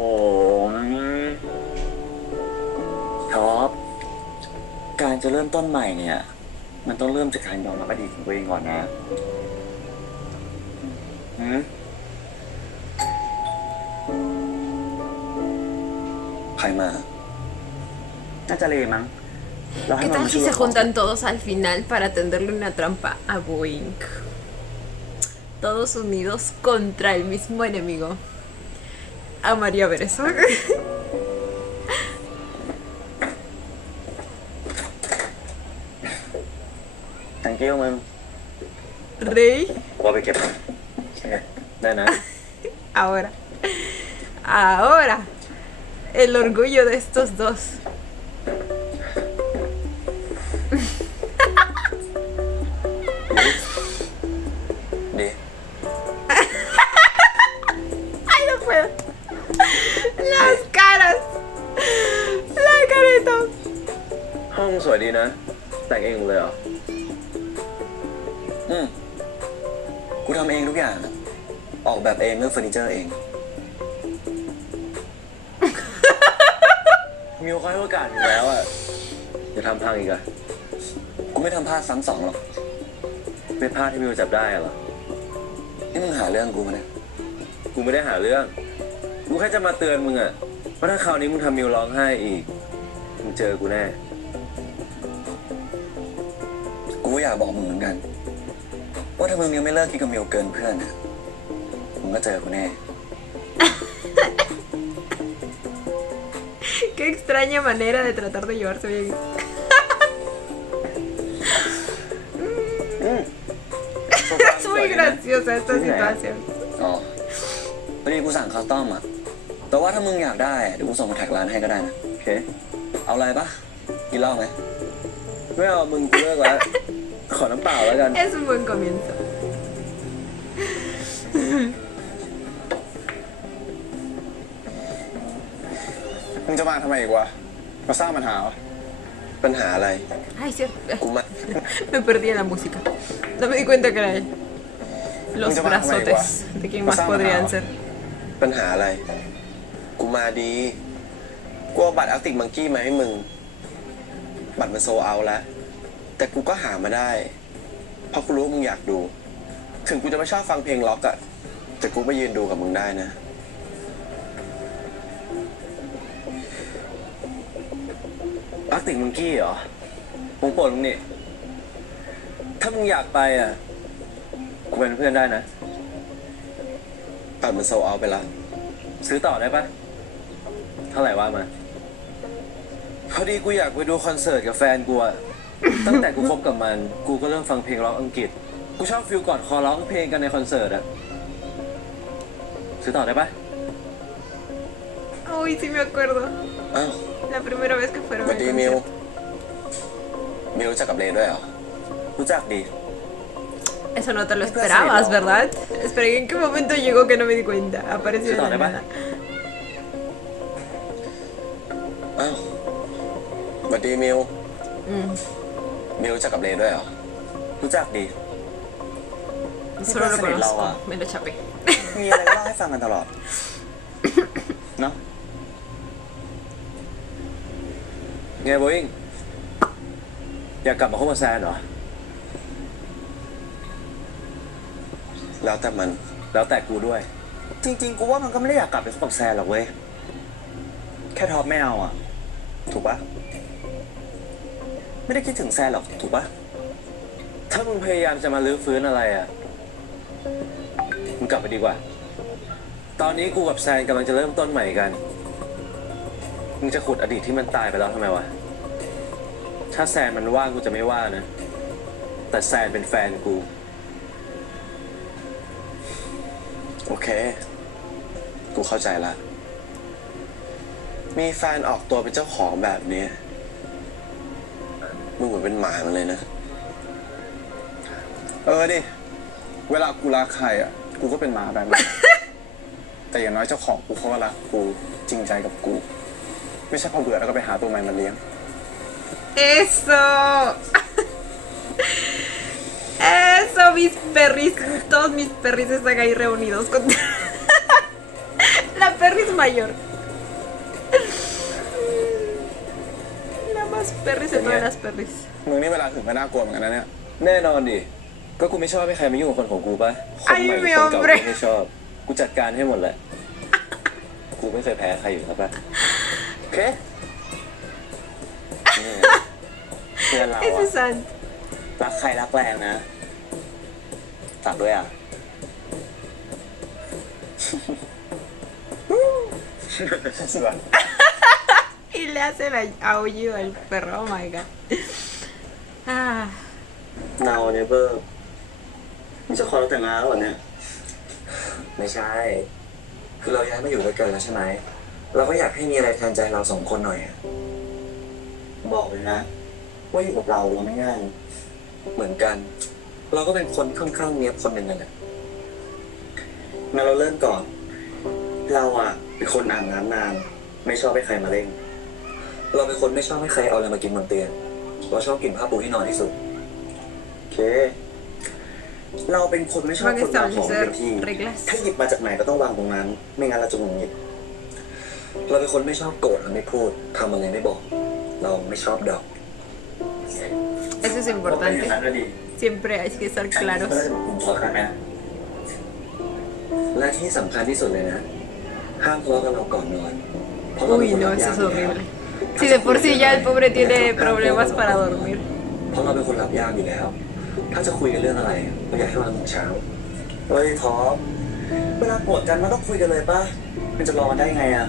ท็อป การจะเริ่มต้นใหม่เนี่ย มันต้องเริ่มจากการยอมรับอดีตของตัวเองก่อนนะใครมา น่าจะเลมั้ง ¿Qué tal si se juntan todos al final para tenderle una trampa a Boeing? Todos unidos contra el mismo enemigo. Amaría ver eso. Thank you มึง Rey, ว่าไปเก็บได้นะ ahora. Ahora. El orgullo de estos dos. ดี ¡Ay, no puedo! Las caras. La careta. ห้องสวยดีนะ แต่งเองเลยเหรอ กูทำเองทุกอย่างอะออกแบบเองเลือกเฟอร์นิเจอร์เอง มิวค่อยโอกาสอยู่แล้วอ่ะอย่าทำพังอีกอะกูไม่ทำพลาดซ้ำสองหรอก ไม่พลาดที่มิวจับได้อะเหรอ นี่มึงหาเรื่องกูมาเนี่ย กูไม่ได้หาเรื่อง กูแค่จะมาเตือนมึงอะว่าถ้าคราวนี้มึงทำมิวร้องไห้อีก มึงเจอกูแน่ กูก็อยากบอกมึงเหมือนกัน ว่าถ้ามึงยังไม่เลิกคิดกับมิวเกินเพื่อนอะมึงก็เจอกูแน่ Qué extraña manera de tratar de llevarse bien. Es muy graciosa esta situación. อ๋อพอดีกูสั่งข้าวต้มอ่ะ แต่ว่าถ้ามึงอยากได้อะเดี๋ยวกูส่งมาแท็กร้านให้ก็ได้นะ โอเค เอาอะไรปะกินเหล้าไหม ไม่เอามึงกูเลิกแล้ว ขอน้ำเปล่าแล้วกัน Es un buen comienzo. มึงจะมาทำไมอีกวะ มาสร้างปัญหาเหรอ ปัญหาอะไร Ay, cierto. กูมา Me perdí en la música. No me di cuenta que era él. Los Mucho más, brazotes. ¿De quién más Pasaba podrían nada. ser? ปัญหาอะไร กูมาดี กูเอาบัตรอาร์ติกมังกี้มาให้มึง บัตรมันโซเอาแล้ว แต่กูก็หามาได้ เพราะกูรู้ว่ามึงอยากดู ถึงกูจะไม่ชอบฟังเพลงล็อกอะแต่กูไปยืนดูกับมึงได้นะ อาร์ติกมังกี้เหรอวงโปรดมึงนี่ ถ้ามึงอยากไปอ่ะ กูเป็นเพื่อนได้นะ บัตรมันโซเอาไปแล้ว ซื้อต่อได้ปะเท่าไหร่ว่ามา พอดีกูอยากไปดูคอนเสิร์ตกับแฟนกูอะ ตั้งแต่กูคบกับมัน กูก็เริ่มฟังเพลงร็อกอังกฤษ กูชอบฟิลก่อนคอร้องเพลงกันในคอนเสิร์ตอะซื้อต่อได้ปะ Uy, sí me acuerdo. อ้าว La primera vez que fueron สวั al สดีมิว concierto. มิวรู้จักกับเลด้วยเหรอ รู้จักดี Eso no te lo esperabas, ¿verdad? Esperé en qué momento llegó que no me di cuenta. Apareció de la nada. อ้าวสวัสดีมิว Mm. มิวรู้จักกับเลด้วยเหรอ รู้จักดี Solo lo Solo la conozco. lava. Me lo chapé. มีอะไรก็เล่าให้ฟังกันตลอด เนาะ ไงโบอิงอยากกลับมาคบกับแซนเหรอ แล้วแต่มัน แล้วแต่กูด้วย จริงๆ กูว่ามันก็ไม่ได้อยากกลับไปคบกับแซนหรอกเว้ย แค่ท็อปไม่เอาอ่ะ ถูกปะไม่ได้คิดถึงแซนหรอก ถูกปะถ้ามึงพยายามจะมาลื้อฟื้นอะไรอ่ะ มึงกลับไปดีกว่า ตอนนี้กูกับแซนกำลังจะเริ่มต้นใหม่กัน มึงจะขุดอดีตที่มันตายไปแล้วทำไมวะ ถ้าแซนมันว่างกูจะไม่ว่านะ แต่แซนเป็นแฟนกู โอเค กูเข้าใจละ มีแฟนออกตัวเป็นเจ้าของแบบนี้ มึงเหมือนเป็นหมามันเลยนะ ดิ เวลากูรักใครอ่ะ กูก็เป็นหมาแบบนั้น แต่อย่างน้อยเจ้าของกูเขาก็รักกูจริงใจกับกู ไม่ใช่พอเบื่อแล้วก็ไปหาตัวใหม่มาเลี้ยง Eso. Eso, mis perris. Todos mis perris están ahí reunidos. Con... La perris mayor. La más perris de todas las perris. มึงนี่เวลาถึงก็น่ากลัวเหมือนกันนะเนี่ย แน่นอนดิ ก็กูไม่ชอบให้ใครมายุ่งกับคนของกูปะคนใหม่หรือคนเก่ากูไม่ชอบ กูจัดการให้หมดแหละ กูไม่เคยแพ้ใครอยู่แล้วปะโอเคเพื่อนเรา Ese อะ es Sant. รักใครรักแรงนะตัดด้วยอ่ะ Y le hace el aullido al perro. Oh my god. Ah. นาวเนี่ยเบอร์มึงจะขอเราแต่งงานแล้วเหรอเนี่ย ไม่ใช่ คือเราย้ายมาอยู่ด้วยกันแล้วใช่ไหม เราก็อยากให้มีอะไรแทนใจเราสองคนหน่อยอะ บอกเลยนะ ว่าอยู่กับเราไม่ง่าย เหมือนกัน เราก็เป็นคนค่อนข้างเนี้ยบคนหนึ่งนั่นแหละ งั้นเราเริ่มก่อน เราเป็นคนอ่างน้ำนาน ไม่ชอบให้ใครมาเล่น เราเป็นคนไม่ชอบให้ใครเอาอะไรมากินบนเตียง เราชอบกินผ้าปูที่นอนที่สุด โอเค เราเป็นคนไม่ชอบ Van a คนวางของ establecer เป็นที่ reglas. ถ้าหยิบมาจากไหนก็ต้องวางตรงนั้น ไม่งั้นเราจะงุนงิด เราเป็นคนไม่ชอบโกรธและไม่พูดทำอะไรไม่บอก เราไม่ชอบดอก Eso es เราเป็นอย่างนั้น importante. ก็ดี siempre hay que estar ก็ claros. ได้ผมขอกันนะและที่สำคัญที่สุดเลยนะ ห้ามทะเลาะกันเราก่อนนอนเพราะเราเป็น Uy, คน no, รับยา eso ก es อยู่แล้ว horrible. Si de por sí ya el pobre tiene problemas para dormir. เพราะเราเป็นคนหลับยากอยู่แล้ว ถ้าจะคุยกันเรื่องอะไรเราอยากให้วันถึงเช้า เฮ้ยท็อปเวลาโกรธกันมันต้องคุยกันเลยป่ะ มันจะรอมันได้ไงอ่ะ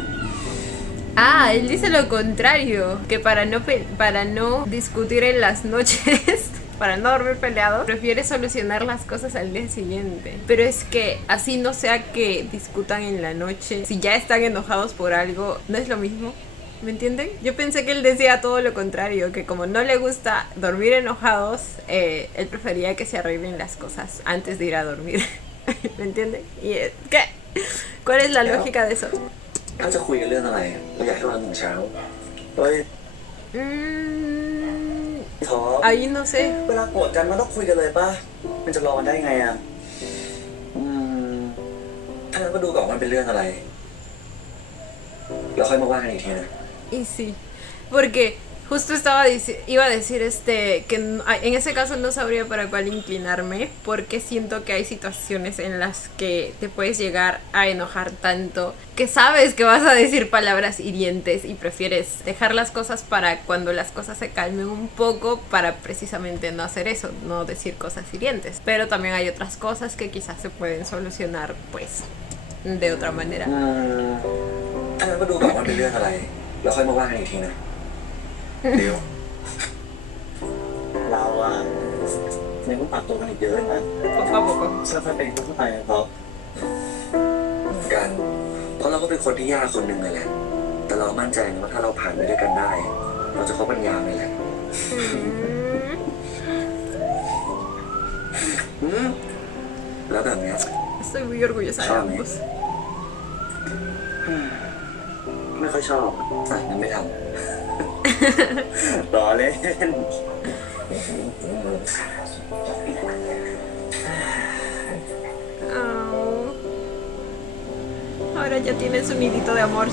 Ah, él dice lo contrario, que para no discutir en las noches, para no dormir peleado, prefiere solucionar las cosas al día siguiente. Pero es que así no sea que discutan en la noche, si ya están enojados por algo, ¿no es lo mismo? ¿Me entienden? Yo pensé que él decía todo lo contrario, que como no le gusta dormir enojados, él prefería que se arreglen las cosas antes de ir a dormir. ¿Me entienden? ¿Y qué? ¿Cuál es la lógica de eso? ถ้าจะคุยกันเรื่องอะไรเราอยากให้วันถึงเช้า เฮ้ย ท็อป Ahí no sé. เวลาโกรธกันมันต้องคุยกันเลยป่ะ มันจะรอมันได้ไงอ่ะ ถ้างั้นก็ดูก่อนว่ามันเป็นเรื่องอะไรแล้วค่อยมาว่ากันอีกทีนะ Y sí, porque justo iba a decir que en ese caso no sabría para cuál inclinarme, porque siento que hay situaciones en las que te puedes llegar a enojar tanto que sabes que vas a decir palabras hirientes y prefieres dejar las cosas para cuando las cosas se calmen un poco para precisamente no hacer eso, no decir cosas hirientes. Pero también hay otras cosas que quizás se pueden solucionar pues de otra manera. ถ้างั้นก็ดูก่อนว่ามันเป็นเรื่องอะไรแล้วค่อยมาว่ากันอีกทีนะเดี๋ยว เราอ่ะยังต้องปรับตัวกันอีกเยอะนะ Poco a poco. ค่อยๆเป็นค่อยๆไปท็อป กัน เพราะเราก็เป็นคนที่ยากคนหนึ่งเลยแหละ แต่เรามั่นใจนะว่าถ้าเราผ่านไปด้วยกันได้ เราจะคบกันยาวเลยแหละแล้วแบบเนี้ย Estoy muy orgullosa de ambos. ไม่ค่อยชอบ อ่ะงั้นไม่ท รอเล่น Oh. Ahora ya tiene su nidito de amor.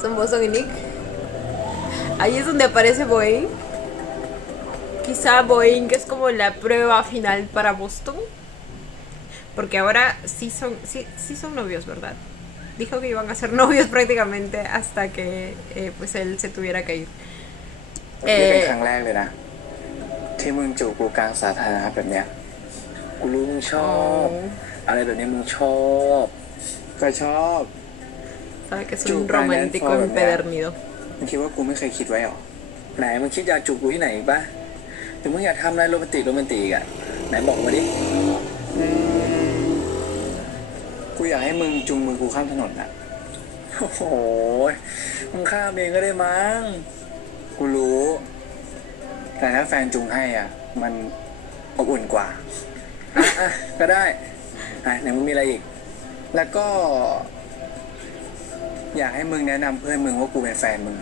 Son Boston y Nick. Ahí es donde aparece Boeing. Quizá Boeing es como la prueba final para Boston. Porque ahora sí son novios, ¿verdad? Dijo que iban a ser novios prácticamente hasta que pues él se tuviera que ir. นี่เป็นครั้งแรกเลยนะ ที่มึงจูบกูกลางสาธารณะแบบเนี้ย กูรู้มึงชอบ อะไรแบบนี้มึงชอบ ก็ชอบ Sabe que es un romántico empedernido. มึงคิดว่ากูไม่เคยคิดไว้หรอ ไหนมึงคิดอยากจูบกูที่ไหนอีกปะหรือมึงอยากทำอะไรโรแมนติกอ่ะ ไหนบอกมาดิ กูอยากให้มึงจูงมือกูข้ามถนนอ่ะ โอ้โห มึงข้ามเองก็ได้มั้ง กูรู้ แต่ถ้าแฟนจูงให้อ่ะ มันอบอุ่นกว่า อ่ะก็ได้ไหนมึงมีอะไรอีก แล้วก็ อยากให้มึงแนะนำเพื่อนมึงว่ากูเป็นแฟนมึง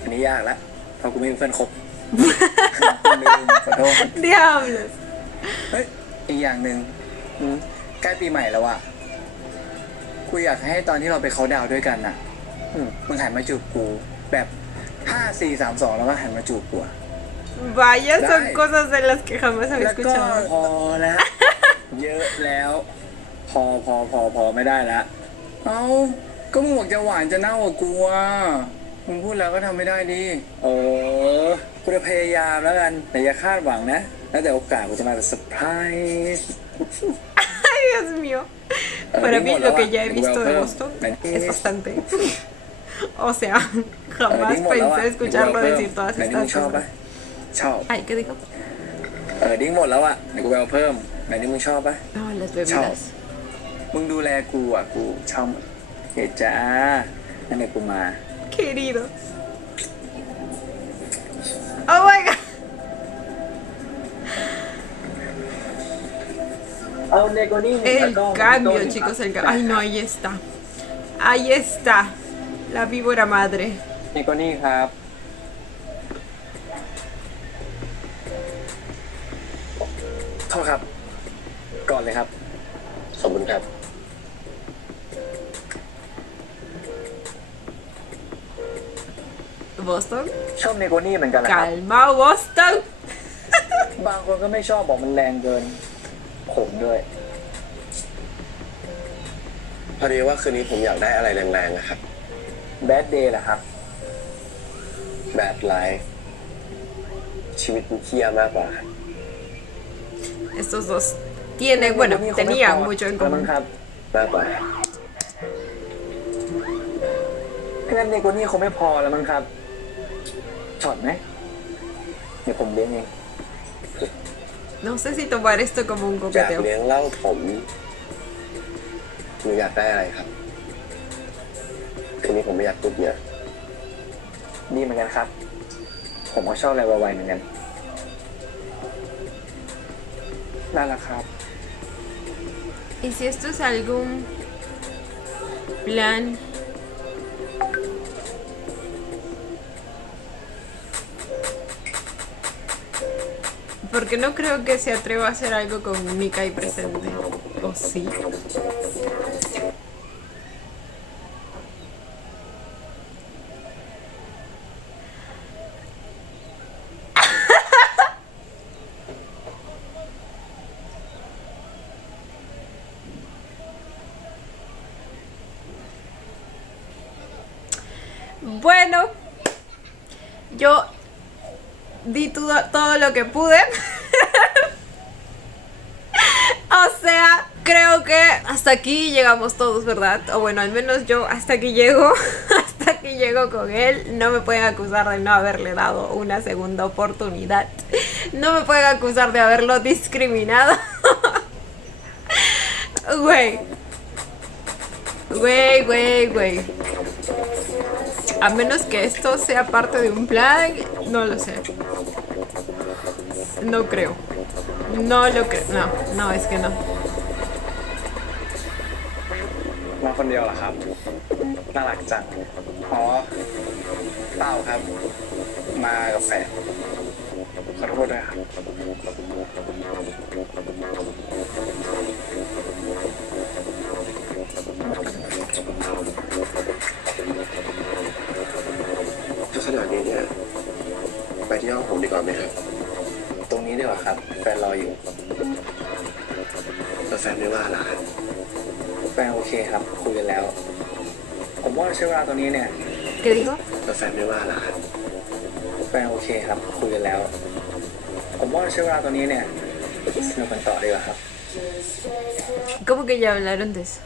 อันนี้ยากละเพราะกูไม่มีเพื่อนคบ ลืมขอโทษ Diablos. เฮ้ย อีกอย่างหนึ่งใกล้ปีใหม่แล้วอะกูอยากให้ตอนที่เราไปเขาน์ดาวน์ด้วยกันน่ะมึงหันมาจูบกู แบบ5 4 3 2แล้วก็หันมาจูบกูอะ Vaya, son Dai. cosas de las que jamás había แล้วก็ escuchado. พอแล้ว เยอะแล้ว พอไม่ได้แล้ว เอ้า ก็มึงบอกจะหวานจะเน่ากับกูอ่ะมึงพูดแล้วก็ทำไม่ได้ดิกูจะพยายามแล้วกัน แต่อย่าคาดหวังนะ แล้วแต่โอกาสกูจะมาแบบเซอร์ไพรส์ Ay, Dios mío. Para mí lo que ya he visto de Boston es bastante. O sea, jamás pensé escucharlo decir todas ไหนนี่มึ estas งชอบปะ cosas. ชอบ Ay, ¿qué dijo? ดิ้งหมดแล้วอ่ะไหนกูไปเอาเพิ่มไหนนี่มึงชอบปะ No, las bebidas. มึงดูแลกูอ่ะกูชอบเฮ้ยจ้านั่นแหละกูมา Querido. Oh my god. เอาเนโกนี่ El cambio, chicos, el cambio. Ay, no, ahí está. Ahí está. La víbora madre. นี่ก็นี่ครับ โทษครับ ก่อนเลยครับ ขอบคุณครับ เนโกนี่เหมือนกันนะครับ calma Boston บางคนก็ไม่ชอบบอกมันแรงเกิน ผมด้วย พอดีว่าคืนนี้ผมอยากได้อะไรแรงๆนะครับ แบดเดย์แหละครับ Bad Life ชีวิตมันเหี้ยมากกว่าครับ estos dos tienen bueno tenían mucho en แล้วมั้ común งครับ มากกว่า เพื่อนเนโกนี่คงไม่พอแล้วมั้งครับช็อตไหมเดี๋ยวผมเลี้ยงเอง no sé si tomar esto como un อยาก coqueteo เลี้ยงเหล้าผมหนูอยากได้อะไรครับ คืนนี้ผมไม่อยากพูดเยอะ ดีเหมือนกันครับ ผมก็ชอบอะไรไวๆเหมือนกันนั่นแหละครับ y si esto es algún plan porque no creo que se atreva a hacer algo con Mika ahí presente. ¿O sí? Bueno, yo di todo lo que pude. O sea, creo que hasta aquí llegamos todos, ¿verdad? O bueno, al menos yo hasta aquí llego. Hasta aquí llego con él. No me pueden acusar de no haberle dado una segunda oportunidad. No me pueden acusar de haberlo discriminado. Güey. Güey. A menos que esto sea parte de un plan, no lo sé. No creo. No lo creo. No, es que no. มาคนเดียวเหรอครับ น่ารักจัง อ๋อเปล่าครับ มากับแฟนขอโทษด้วยครับ ถ้าขนาดนี้เนี่ย ไปที่ห้องผมดีกว่าไหมครับ ตรงนี้ดีกว่าครับ แฟนรออยู่ แล้วแฟนไม่ว่าเหรอครับ แฟนโอเคครับ คุยกันแล้ว ผมว่าใช้เวลาตรงนี้เนี่ย ¿Qué dijo? แล้วแฟนไม่ว่าเหรอครับ แฟนโอเคครับ คุยกันแล้ว ผมว่าใช้เวลาตรงนี้เนี่ยสนุกกันต่อดีกว่าครับ ¿Cómo que ya hablaron de eso?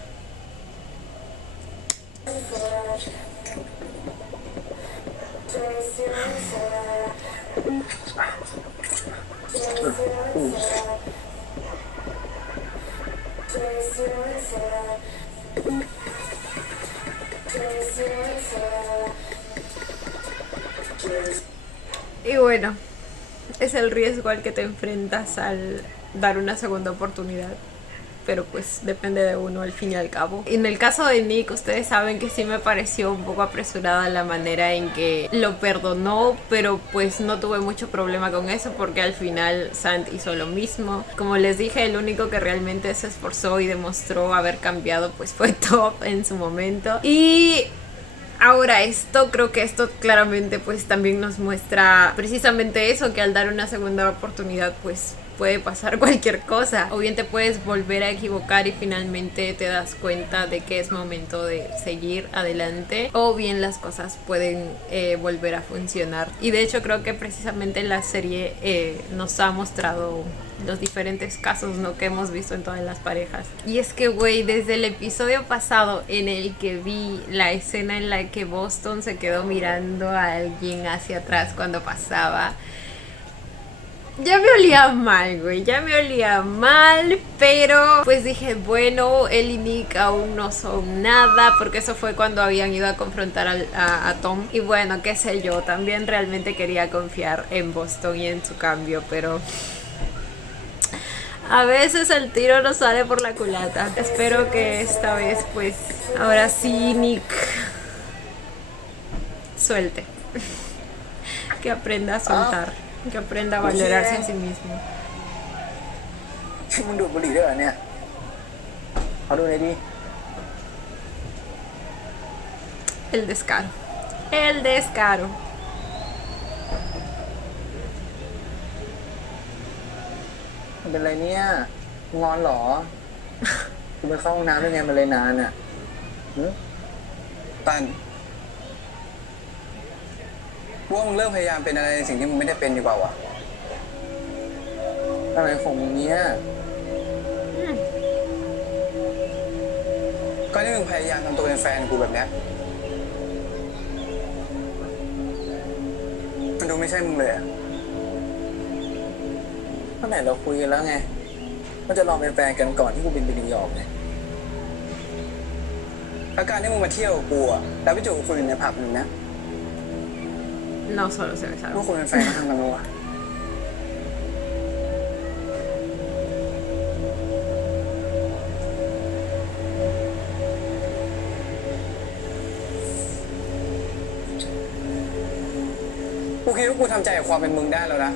Y bueno, es el riesgo al que te enfrentas al dar una segunda oportunidad. Pero pues depende de uno al fin y al cabo. En el caso de Nick, ustedes saben que sí me pareció un poco apresurada la manera en que lo perdonó, pero pues no tuve mucho problema con eso porque al final Sant hizo lo mismo. Como les dije, el único que realmente se esforzó y demostró haber cambiado pues fue Top en su momento. Y ahora creo que esto claramente pues también nos muestra precisamente eso, que al dar una segunda oportunidad pues puede pasar cualquier cosa, o bien te puedes volver a equivocar y finalmente te das cuenta de que es momento de seguir adelante, o bien las cosas pueden volver a funcionar. Y de hecho creo que precisamente la serie nos ha mostrado los diferentes casos, ¿no?, que hemos visto en todas las parejas. Y es que, güey, desde el episodio pasado en el que vi la escena en la que Boston se quedó mirando a alguien hacia atrás cuando pasaba, ya me olía mal, güey, ya me olía mal, pero pues dije, bueno, él y Nick aún no son nada, porque eso fue cuando habían ido a confrontar a Tom. Y bueno, qué sé yo, también realmente quería confiar en Boston y en su cambio, pero a veces el tiro no sale por la culata. Espero que esta vez, pues, ahora sí Nick suelte, que aprenda a soltar. Que aprenda a valorarse a sí mismo. มึงดูดบุหรี่ด้วยเหรอเนี่ยเอาดูหน่อยดิ El descaro. El descaro. มันเป็นไรเนี่ยงอนเหรอ กูไปเข้าห้องน้ำได้ไงมันเลยนานอ่ะตันว่ามึงเริ่มพยายามเป็นอะไรในสิ่งที่มึงไม่ได้เป็นดีกว่าวะอะไรของมึงเนี่ยก็ที่มึงพยายามทำตัวเป็นแฟนกูแบบเนี้ยมันดูไม่ใช่มึงเลยอะเมื่อไหร่เราคุยกันแล้วไงว่าจะลองเป็นแฟนกันก่อนที่กูบินไปนิวยอร์กไงอาการที่มึงมาเที่ยวกับกูอะแล้วไปจูบกับคนอื่นในผับหนึ่งนะ No solo se besaron. ว่าคุณเป็นแฟนกันทำกันมั้วะกูคิดว่ากูทำใจกับความเป็นมึงได้แล้วนะ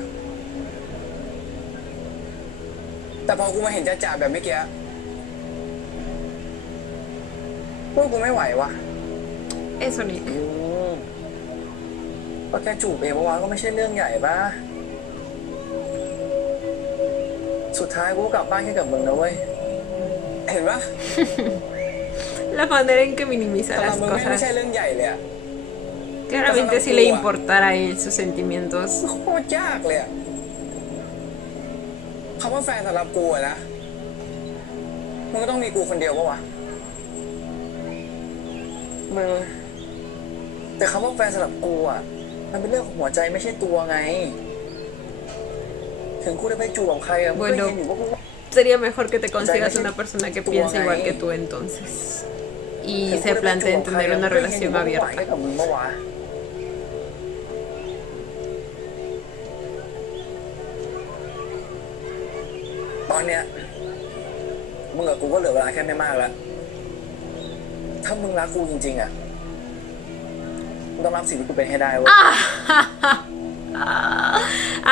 แต่พอกูมาเห็นจ่าๆแบบเมื่อกี้ว่ากูไม่ไหววะ Eso, Nick. ก็แค่จูบเองเมื่อวานก็ไม่ใช่เรื่องใหญ่ป่ะ สุดท้ายกูกลับบ้านแค่กับมึงนะเว้ย เห็นปะ La manera en que minimiza สำหรับ las มึงไม่ใช่ cosas. เรื่องใหญ่เลยอะ Claramente si le importara a él sus sentimientos. โคตรยากเลยอะคำว่าแฟนสำหรับกูอะนะมึงก็ต้องมีกูคนเดียวปะวะมึงแต่คำว่าแฟนสำหรับกูอะมันเป็นเรื่องของหัวใจไม่ใช่ตัวไง ถึงกูได้ไปจูบกับใครอะมึงก็เห็นอยู่ว่ากู Sería mejor que te consigas una persona que piense igual que tú entonces. Y se planteen tener una relación abierta. กับมึงเมื่อวานตอนเนี้ยมึงกับกูก็เหลือเวลาแค่ไม่มากแล้ว ถ้ามึงรักกูจริงๆอ่ะมึงต้องรับสิ่งที่กูเป็นให้ได้เว้ย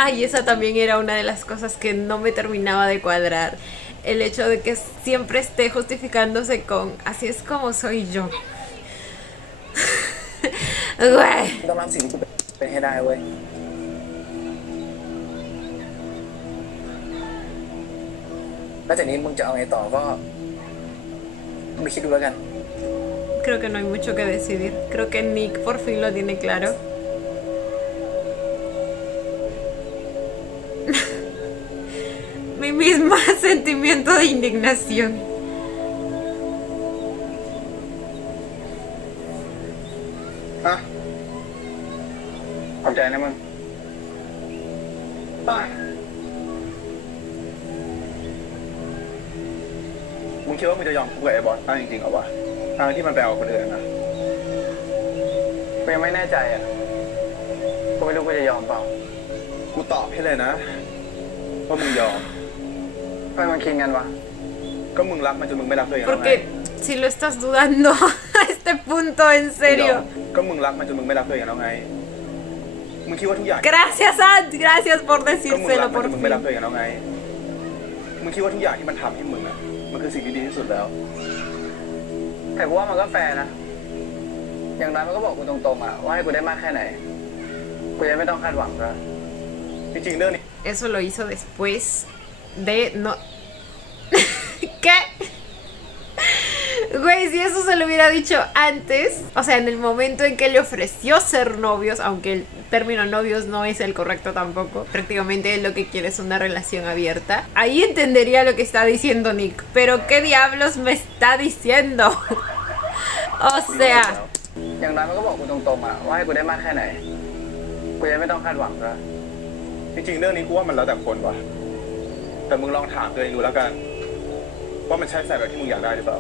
Ay, esa también era una de las cosas que no me terminaba de cuadrar. El hecho de que siempre esté justificándose con así es como soy yo. Güey. มึงต้องรับสิ่งที่กูเป็นให้ได้เว้ย แล้วจากนี้มึงจะเอาไงต่อก็ไปคิดดูแล้วกัน Creo que no hay mucho que decidir. Creo que Nick por fin lo tiene claro. Mi mismo sentimiento de indignación. ฮะขอบใจนะมึงไปมึงคิดว่ามึงจะยอมกูกับไอ้บอสตั้งจริงๆเหรอวะทางที่มันไปเอาคนอื่นนะกูยังไม่แน่ใจอ่ะกูไม่รู้กูจะยอมเปล่ากูตอบให้เลยนะว่ามึงยอมทำไมมันคิดกันวะก็มึงรักมันจนมึงไม่รักตัวเองแล้วไง Porque si lo estás dudando a este punto, en serio. ก็มึงรักมันจนมึงไม่รักตัวเองแล้วไงมึงคิดว่าทุกอย่าง Gracias, Ant. Gracias por ก็มึงรั decírselo กมัน por จนมึงไม่รัก fin. ตัวเองแล้วไงมึงคิดว่าทุกอย่างที่มันทำให้มึงอะมันคือสิ่งที่ดีที่สุดแล้วแต่กูว่ามันก็แฟร์นะอย่างน้อยมันก็บอกกูตรงๆอะว่าให้กูได้มากแค่ไหนกูยังไม่ต้องคาดหวังก็จริงๆเรื่องนี้ Eso lo hizo después de no. ¿Qué? Güey, si eso se lo hubiera dicho antes, o sea, en el momento en que le ofreció ser novios, aunque el término novios no es el correcto tampoco, prácticamente él lo que quiere es una relación abierta, ahí entendería lo que está diciendo Nick. Pero ¿qué diablos me está diciendo? O sea, อย่างน้อยมันก็บอกกูตรงๆอะว่าให้กูได้มากแค่ไหนกูยังไม่ต้องคาดหวังก็จริงๆเรื่องนี้กูว่ามันแล้วแต่คนว่ะแต่มึงลองถามตัวเองดูแล้วกันว่ามันใช่แฟนแบบที่มึงอยากได้หรือเปล่า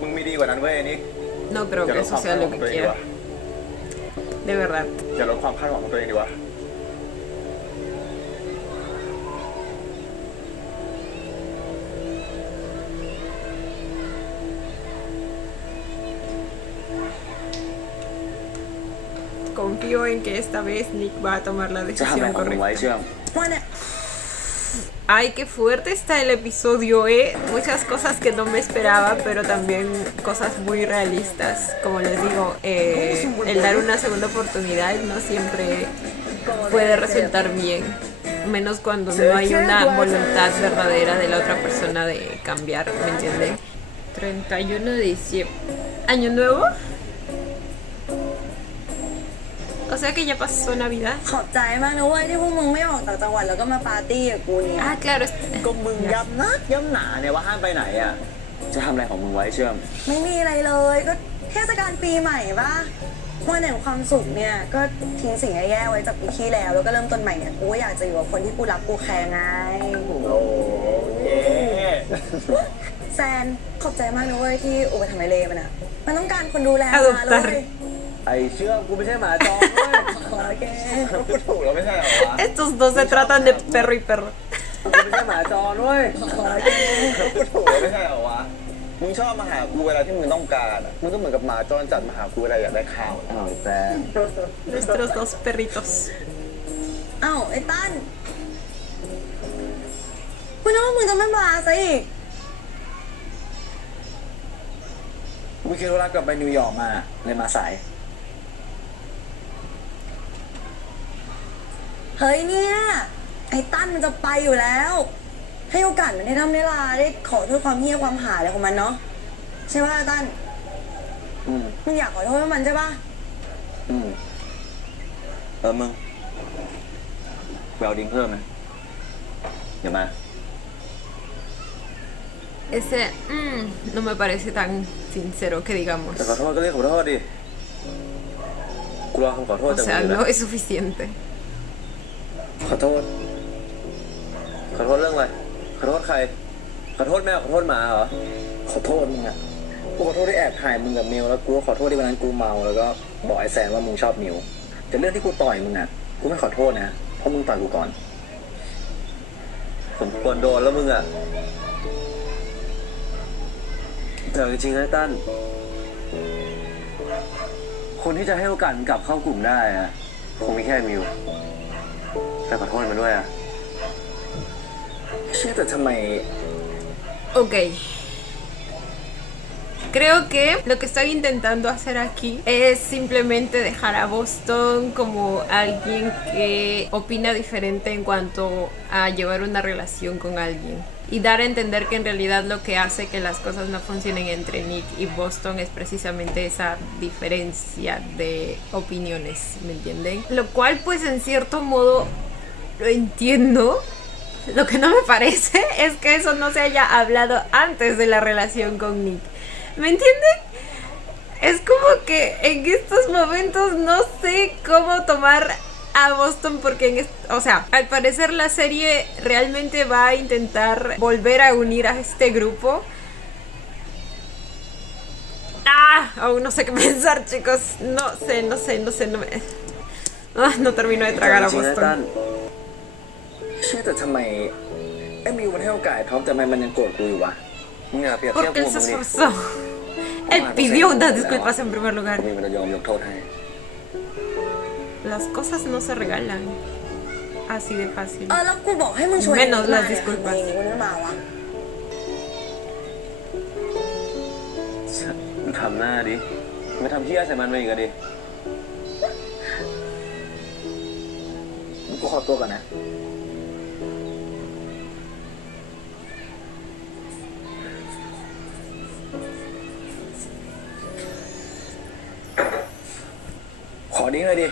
มึงมีดีกว่านั้นเว้ยนิก no creo อย่า que ลดควา eso มคา sea ดหวั lo งของ que ตัวเองดีก quiera. ว่า De verdad. อย่าลดความคาดหวังของตัวเองดีกว่า Confío en que esta vez Nick va a tomar la decisión correcta. Ay, qué fuerte está el episodio, muchas cosas que no me esperaba, pero también cosas muy realistas. Como les digo, el dar una segunda oportunidad no siempre puede resultar bien. Menos cuando no hay una voluntad verdadera de la otra persona de cambiar, ¿me entienden? 31 de diciembre. ¿Año nuevo? O sea que ya pasó Navidad. ขอบใจมากนะเว้ยที่พวกมึงไม่ออกต่างจังหวัดแล้วก็มาปาร์ตี้กับกูเนี่ย Ah, claro. ก็มึงย้ำนักย้ำหนาเนี่ยว่าห้ามไปไหนอ่ะ จะทำอะไรของมึงไว้เชื่อม ไม่มีอะไรเลยก็เทศกาลปีใหม่ปะวันแห่งความสุขเนี่ยก็ทิ้งสิ่งแย่ๆไว้จากปีที่แล้วแล้วก็เริ่มต้นใหม่เนี่ยกูก็อยากจะอยู่กับคนที่กูรักกูแคร์ไง โอ้เย่ แซนขอบใจมากนะเว้ยที่อุปถัมภ์ไอเลมันอะมันต้องการคนดูแลมาเลย ไอเชื่อมกูไม่ใช่หมาจรด้วย โอเค พูดถูกแล้วไม่ใช่เหรอวะ Estos dos se tratan de perro y perro. กูไม่ใช่หมาจรด้วยพูดถูกแล้วไม่ใช่เหรอวะ มึงชอบมาหากูเวลาที่มึงต้องการอะมึงก็เหมือนกับหมาจรจัดมาหากูเวลาอยากได้ข้าวอ้าวแซน Nuestros dos perritos. เอ้าไอ้ตั้นกูนึกว่ามึงจะไม่มาซะอีก กูคิดว่ารักกลับไปนิวยอร์กมาเลยมาสาย เฮ้ยเนี่ยไอ้ตั้นมันจะไปอยู่แล้ว ให้โอกาสมันได้ทำได้ลาได้ขอโทษความเหี้ยความหาอะไรของมันเนาะใช่ป่ะตั้น อืม มึงอยากขอโทษให้มันใช่ป่ะ อืม มึงไปเอาดิ้งเพิ่มไหมเดี๋ยวมา Ese no me parece tan sincero que digamos. แต่ขอโทษก็เรียกขอโทษดิ กูรอคำขอโทษ O จากมึ sea, งอยู่ no นะ es suficiente. ขอโทษ ขอโทษเรื่องอะไร ขอโทษใคร ขอโทษแม่ขอโทษหมาเหรอ ขอโทษมึงอะกูขอโทษที่แอบถ่ายมึงกับมิวแล้วกูก็ขอโทษที่วันนั้นกูเมาแล้วก็บอกไอ้แซนว่ามึงชอบมิวแต่เรื่องที่กูต่อยมึงอะกูไม่ขอโทษนะเพราะมึงต่อยกูก่อน ผมควรโดนแล้วมึงอ่ะ แต่จริงๆนะตั้น คนที่จะให้โอกาสมันกลับเข้ากลุ่มได้อะคงมีแค่มิว แต่ขอโทษมันด้วยอ่ะ เชื่อแต่ทำไม Ok. Creo que lo que están intentando hacer aquí es simplemente dejar a Boston como alguien que opina diferente en cuanto a llevar una relación con alguien. Y dar a entender que en realidad lo que hace que las cosas no funcionen entre Nick y Boston es precisamente esa diferencia de opiniones, ¿me entienden? Lo cual pues en cierto modo lo entiendo. Lo que no me parece es que eso no se haya hablado antes de la relación con Nick. ¿Me entienden? Es como que en estos momentos no sé cómo tomar a Boston porque o sea, al parecer la serie realmente va a intentar volver a unir a este grupo. Aún no sé qué pensar, chicos. No sé, no termino de tragar a จริงๆนะตั้น Boston. เชื่อแต่ทำไมไอ้มิวมันให้โอกาสท็อปแต่ทำไมมันยังโกรธกูอยู่วะ มึงอย่าเปรียบเทียบ Porque กู él กับ se มึงดิ esforzó. Él pidió unas disculpas en primer lugar. กูมีมันจะยอมยกโทษให้ Las cosas no se regalan así de fácil. แล้วกูบอกให้มึงชวน Menos มา las เนี่ย disculpas. ทำไมมึงไม่มาวะ มึงทำหน้าดิไม่ทำเหี้ยใส่มันมาอีกอะดิ กูขอตัวก่อนนะ ขอดิ้งเลยดิ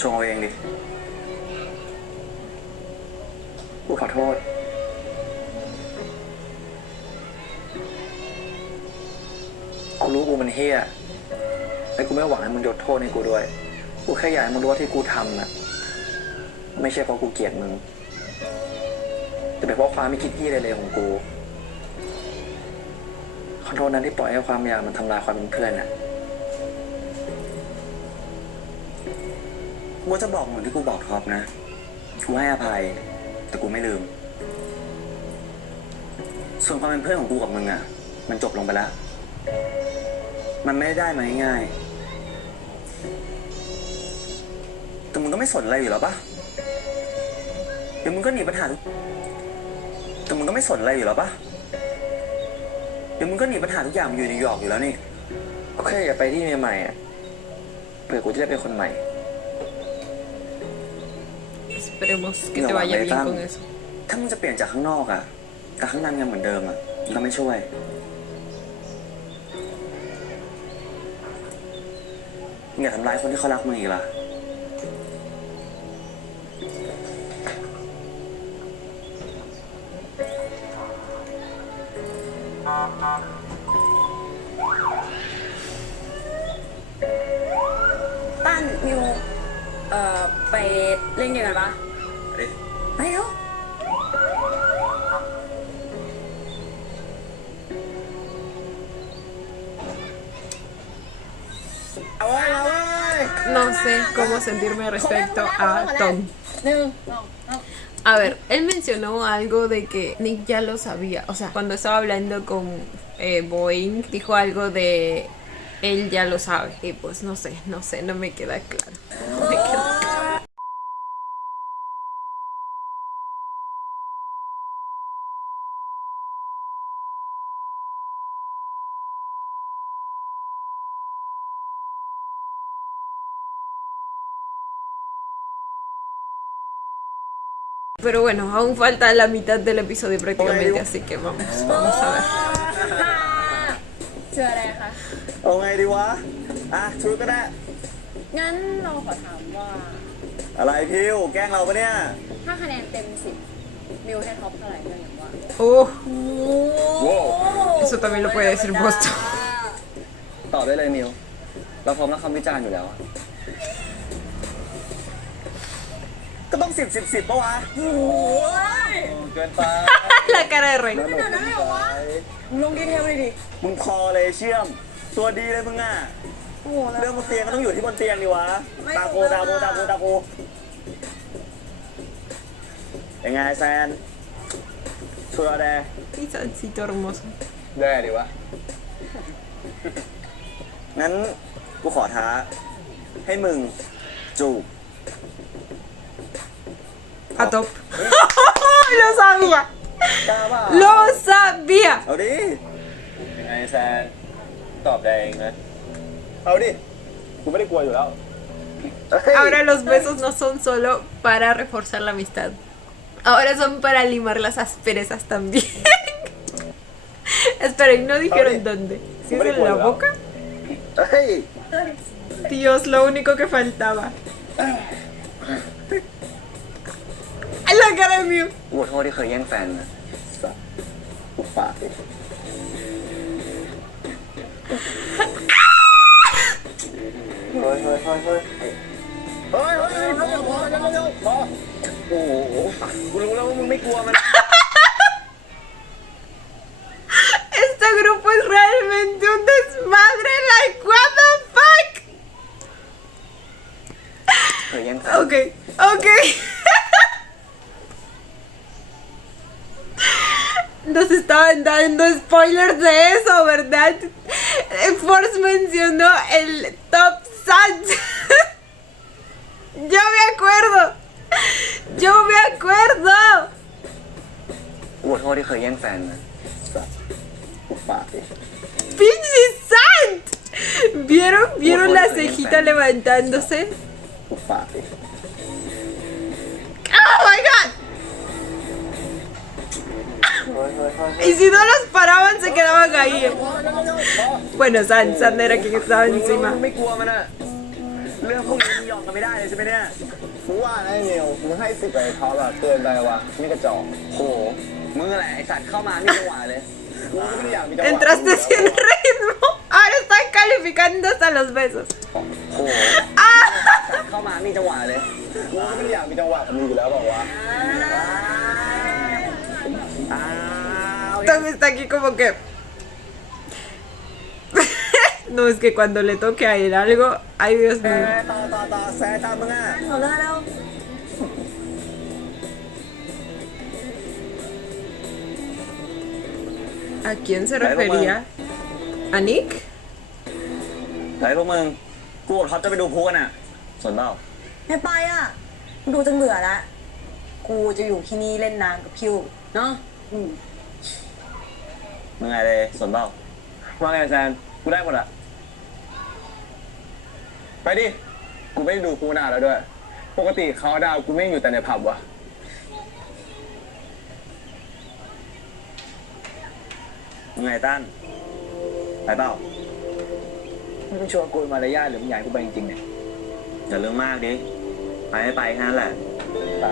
ชงเอาเองดิ กูขอโทษ กูรู้กูมันเฮี้ยแต่กูไม่หวังให้มึงยกโทษให้กูด้วย กูแค่อยากให้มึงรู้ว่าที่กูทำน่ะ ไม่ใช่เพราะกูเกลียดมึง แต่เป็นเพราะความไม่คิดที่เลยของกู ขอโทษนั้นที่ปล่อยให้ความอยากมันทำลายความเป็นเพื่อนน่ะ กูจะบอกเหมือนที่กูบอกท็อปนะ กูให้อภัย แต่กูไม่ลืม ส่วนความเป็นเพื่อนของกูกับมึงอ่ะ มันจบลงไปแล้ว มันไม่ได้มาง่ายๆแต่มึงก็ไม่สนอะไรอยู่แล้วปะเดี๋ยวมึงก็หนีปัญหาแต่มึงก็ไม่สนอะไรอยู่แล้วปะเดี๋ยวมึงก็หนีปัญหาทุกอย่างมาอยู่นิวยอร์กอยู่แล้วนี่ ก็แค่อยากไปที่ใหม่ๆอ่ะ เผื่อกูจะได้เป็นคนใหม่ Esperemos que te vaya bien con eso. ถ้ามึงจะเปลี่ยนจากข้างนอกอะแต่ข้างในยังเหมือนเดิมอะมันก็ไม่ช่วยมึงอย่าทำร้ายคนที่เขารักมึงอีกล่ะ ตั้นมิวไปเล่นเกมกันปะไปเร็วเอาไว้เอาไว้ No sé cómo sentirme respecto a Tom. A ver, él mencionó algo de que Nick ya lo sabía. O sea, cuando estaba hablando con Boeing, dijo algo de él ya lo sabe. Y pues no sé, no me queda claro. No me queda- Pero bueno, aún falta la mitad del episodio prácticamente, así que vamos a ver. เชื่ออะไรคะ เอาไงดีวะ อ่ะชูก็ได้ งั้นเราขอถามว่า อะไรพิวแกล้งเราปะเนี่ย ถ้าคะแนนเต็ม10มิวให้ท็อปเท่าไหร่ก็อย่างว่า Eso también lo puede decir Boston. ตอบได้เลยมิวเราพร้อมรับคำวิจารณ์อยู่แล้ว ก็ต้อง10 ปะวะโอ้ยเกินไป La cara de Rey. ลงดีเทลเลยดิ มึงพอเลยเชื่อม ตัวดีเลยมึงอ่ะ เรื่องบนเตียงก็ต้องอยู่ที่บนเตียงดิวะ ตาโกยังไงแซนช่วยเราได้ Y Sancito hermoso. ได้ดิวะ งั้นกูขอท้า ให้มึงจูบ A top. Lo sabía. กล้าป่ะ Lo sabía. เอาดิ ยังไงแซน ตอบได้เองนะ เอาดิ กูไม่ได้กลัวอยู่แล้ว Ahora los besos no son solo para reforzar la amistad. Ahora son para limar las asperezas también. Espera, y no dijeron dónde. ¿Si es en la boca? เฮ้ย Dios, lo único que faltaba. La cara de Mew. กูขอโทษที่เคยแย่งแฟนนะ ปุบปากดิเฮ้ยพอโอ้โห กูรู้แล้วว่ามึงไม่กลัวมัน Este grupo es realmente un desmadre. Like, what the fuck? เคยแย่งแฟน Ok. Nos estaban dando spoilers de eso, ¿verdad? Force mencionó el Top Sans. Yo me acuerdo. กูขอโทษที่เคยแย่งแฟนนะ ปุบปากดิ ¡Pinche Sant! ¿Vieron la cejita levantándose? ปุบปากดิ ¡Oh my god! Y si no los paraban, se quedaban ahí. Bueno, San era quien estaba มึง encima. ไม่กลัวมันอะเรื่องพวกนี้มึงยอมกันไม่ได้เลยใช่ไหมเนี่ยกูว่าไอ้เนียวมึงให้10ไปเขาแบบเกินไปวะนี่กระจอก โหมึงอะไรไอสัตว์เข้ามานี่จังหวะเลย กูก็ไม่ได้อยากมีจังหวะ Entraste sin ritmo. Ahora están calificando hasta los besos. โหสัตว์เข้ามานี่จังหวะเลย กูก็ไม่ได้อยากมีจังหวะกับมึงอยู่แล้วบอกว่า Tom está aquí como que... No, es que cuando le toque a él algo... Ay, Dios mío. ต่อแซนตามมึงอ่ะ เอาเลยแล้ว ¿A quién se refería? ¿A Nick? ไหนพวกมึง กูกับท็อปจะไปดูพูกันอ่ะสนเปล่า ไม่ไปอ่ะ ดูจนเบื่อละ กูจะอยู่ที่นี่เล่นน้ำกับพิวเนาะ มึงไงเลยสนเปล่าว่าไงแซน กูได้หมดอ่ะ ไปดิ กูไม่ได้ดูกูนานแล้วด้วย ปกติเขาดาวกูไม่อยู่แต่ในผับวะมึงไงตั้นไปเปล่ามึงชวนกูมารยาทหรือมึงอยากให้กูไปจริงๆเนี่ยอย่าเรื่องมากดิ ไปไม่ไปแค่นั้นแหละ ไป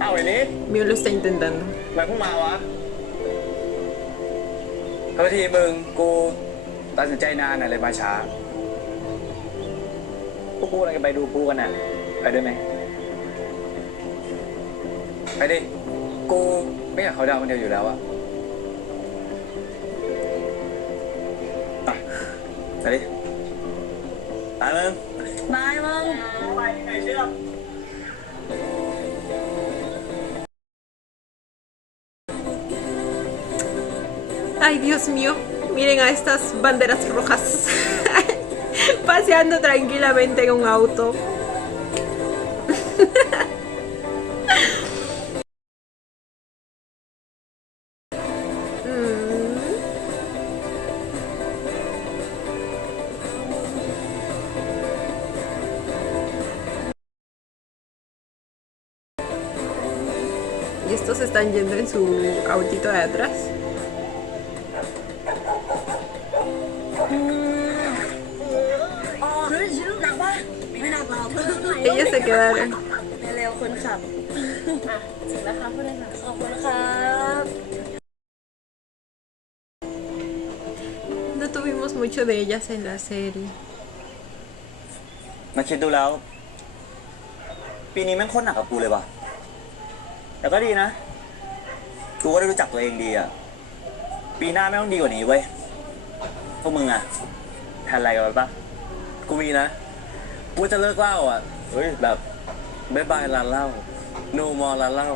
เอาไอ้นี้ Miu lo está intentando. ทำไมเพิ่งมาวะเฮ้ยทีมึงกูตัดสินใจนานน่ะเลยมาช้าพวกกูอะไรกันไปดูกูกันน่ะไปด้วยไหมไปดิกูไม่อยากเขาดาวคนเดียวอยู่แล้วอะไปดิไปมึง บายมึง ไปไหนเชื่อ Ay, Dios mío, miren a estas banderas rojas paseando tranquilamente en un auto. Y estos están yendo en su autito de atrás. Ellos se quedaron. เร็วๆคนขับ ถึงแล้วครับผู้โดยสาร ขอบคุณครับ No tuvimos mucho de ellas en la serie. มาคิดดูแล้ว ปีนี้แม่งโคตรหนักกับกูเลยว่ะ แต่ก็ดีนะ กูก็ได้รู้จักตัวเองดีอ่ะ ปีหน้าไม่ต้องดีกว่านี้เว้ย พวกมึงอ่ะแทนอะไรกันไว้ปะกูมีนะ กูจะเลิกเหล้าอ่ะ เฮ้ยแบบบ๊ายบายร้านเหล้า no more ร้านเหล้า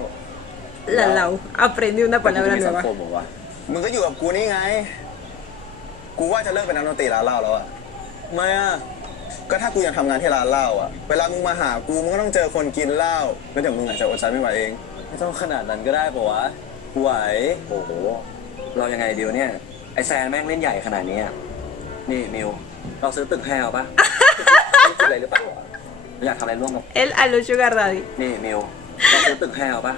La Lau aprendí una palabra สัง nueva. คมบอกว่ามึงก็อยู่กับกูนี่ไง กูว่าจะเลิกเป็นนักดนตรีร้านเหล้าแล้วอะทำไมอะก็ถ้ากูยังทำงานที่ร้านเหล้าอะเวลามึงมาหากูมึงก็ต้องเจอคนกินเหล้าแล้วเดี๋ยวมึงอาจจะอดใจไม่ไหวเอง ไม่ต้องขนาดนั้นก็ได้ปะวะกูไหว โอ้โห เรายังไงเดียวเนี่ย ไอแซนแม่งเล่นใหญ่ขนาดนี้อะนี่มิว เราซื้อตึกให้เอาปะ คิดอะไรหรือเปล่าวะอยากทำอะไรร่วมกับ Él a los Sugar Daddy. นี่มิว เราซื้อตึกให้เอาปะ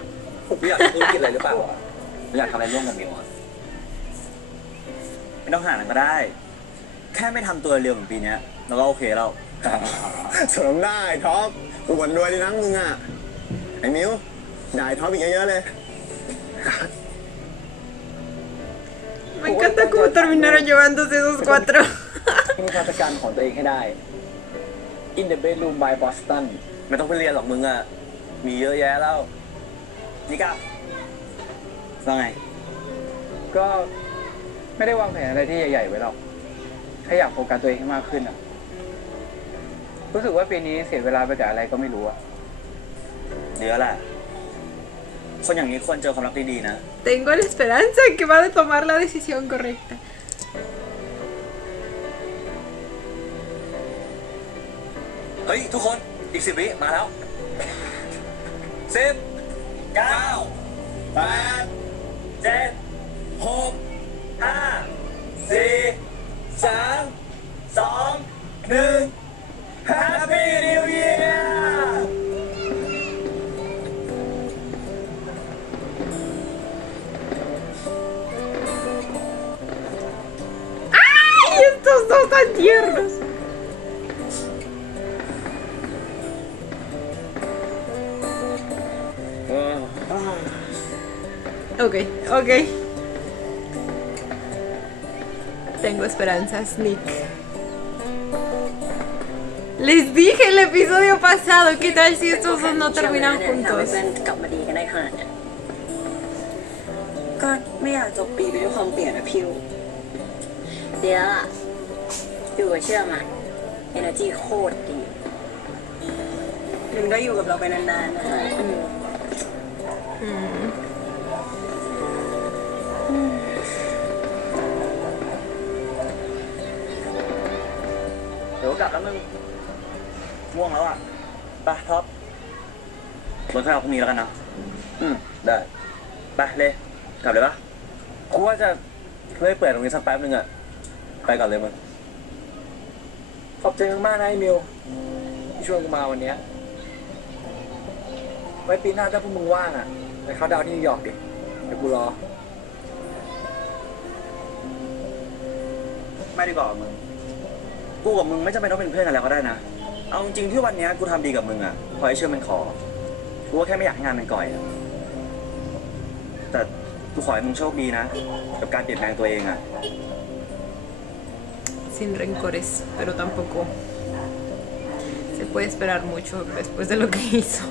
อยากทำธุรกิจอะไรหรือเปล่าวะอยากทำอะไรร่วมกับมิวอะไม่ต้องหานั้นก็ได้ แค่ไม่ทำตัวเร็วเหมือนปีเนี้ยเราก็โอเคแล้ว สมได้ท็อปกูบ่นรวยดีนักมึงอะไอ้มิวด่าไอ้ท็อปอีกเยอะๆเลย Me encanta cómo terminaron llevándose esos cuatro. มีความจัดการของตัวเองให้ได้ In the bedroom by Boston ไม่ต้องไปเรียนหรอกมึงอ่ะ มีเยอะแยะแล้ว นี่ก้าว่าไง ก็ไม่ได้วางแผนอะไรที่ใหญ่ๆไว้หรอกแค่อยากโฟกัสตัวเองให้มากขึ้นอะรู้สึกว่าปีนี้เสียเวลาไปกับอะไรก็ไม่รู้อะ เดี๋ยวแหละ คนอย่างนี้ควรเจอความรักดีๆนะ Tengo la esperanza de que va a tomar la decisión correcta. เฮ้ย ทุกคน อีก10 วิมาแล้ว 10 9 8 7 6 5 4 3 2 1 Happy New Year ¡Ay! Estos dos tan tiernos. Ok, ok. Tengo esperanzas, Nick. Les dije el episodio pasado, ¿qué tal si estos dos no terminan ทำให้ juntos? เพื่อนกลับมาดีกันได้ขนาดเนี้ยก็ไม่อยากจบปีไปด้วยความเปลี่ยนนะพิว เดี๋ยวอะอยู่กับเชื่อมัน energy โคตรดีมันก็อยู่กับเราไปนานๆนะ เดี๋ยวกลับแล้วมึง ง่วงแล้วอ่ะ ไปท็อปรถค่อยเอาพรุ่งนี้แล้วกันนะ ได้ ไปเลย กลับเลยปะกูว่าจะเลื่อยเปิดตรงนี้สักแป๊บนึงอ่ะ ไปก่อนเลยมึง ขอบใจมากๆนะไอ้มิวที่ชวนกูมาวันเนี้ยไว้ปีหน้าถ้าพวกมึงว่างอ่ะไปเข้าดาวน์ที่นิวยอร์กดิเดี๋ยวกูรอ ไม่ดีกว่ามึง กูกับมึงไม่จำเป็นต้องเป็นเพื่อนกันแล้วก็ได้นะ เอาจริงๆที่วันเนี้ยกูทำดีกับมึงอ่ะเพราะไอ้เชื่อมันขอ กูก็แค่ไม่อยากให้งานมันก่อยอะแต่กูขอให้มึงโชคดีนะ กับการเปลี่ยนแปลงตัวเองอ่ะ Sin rencores, pero tampoco se puede esperar mucho después de lo que hizo.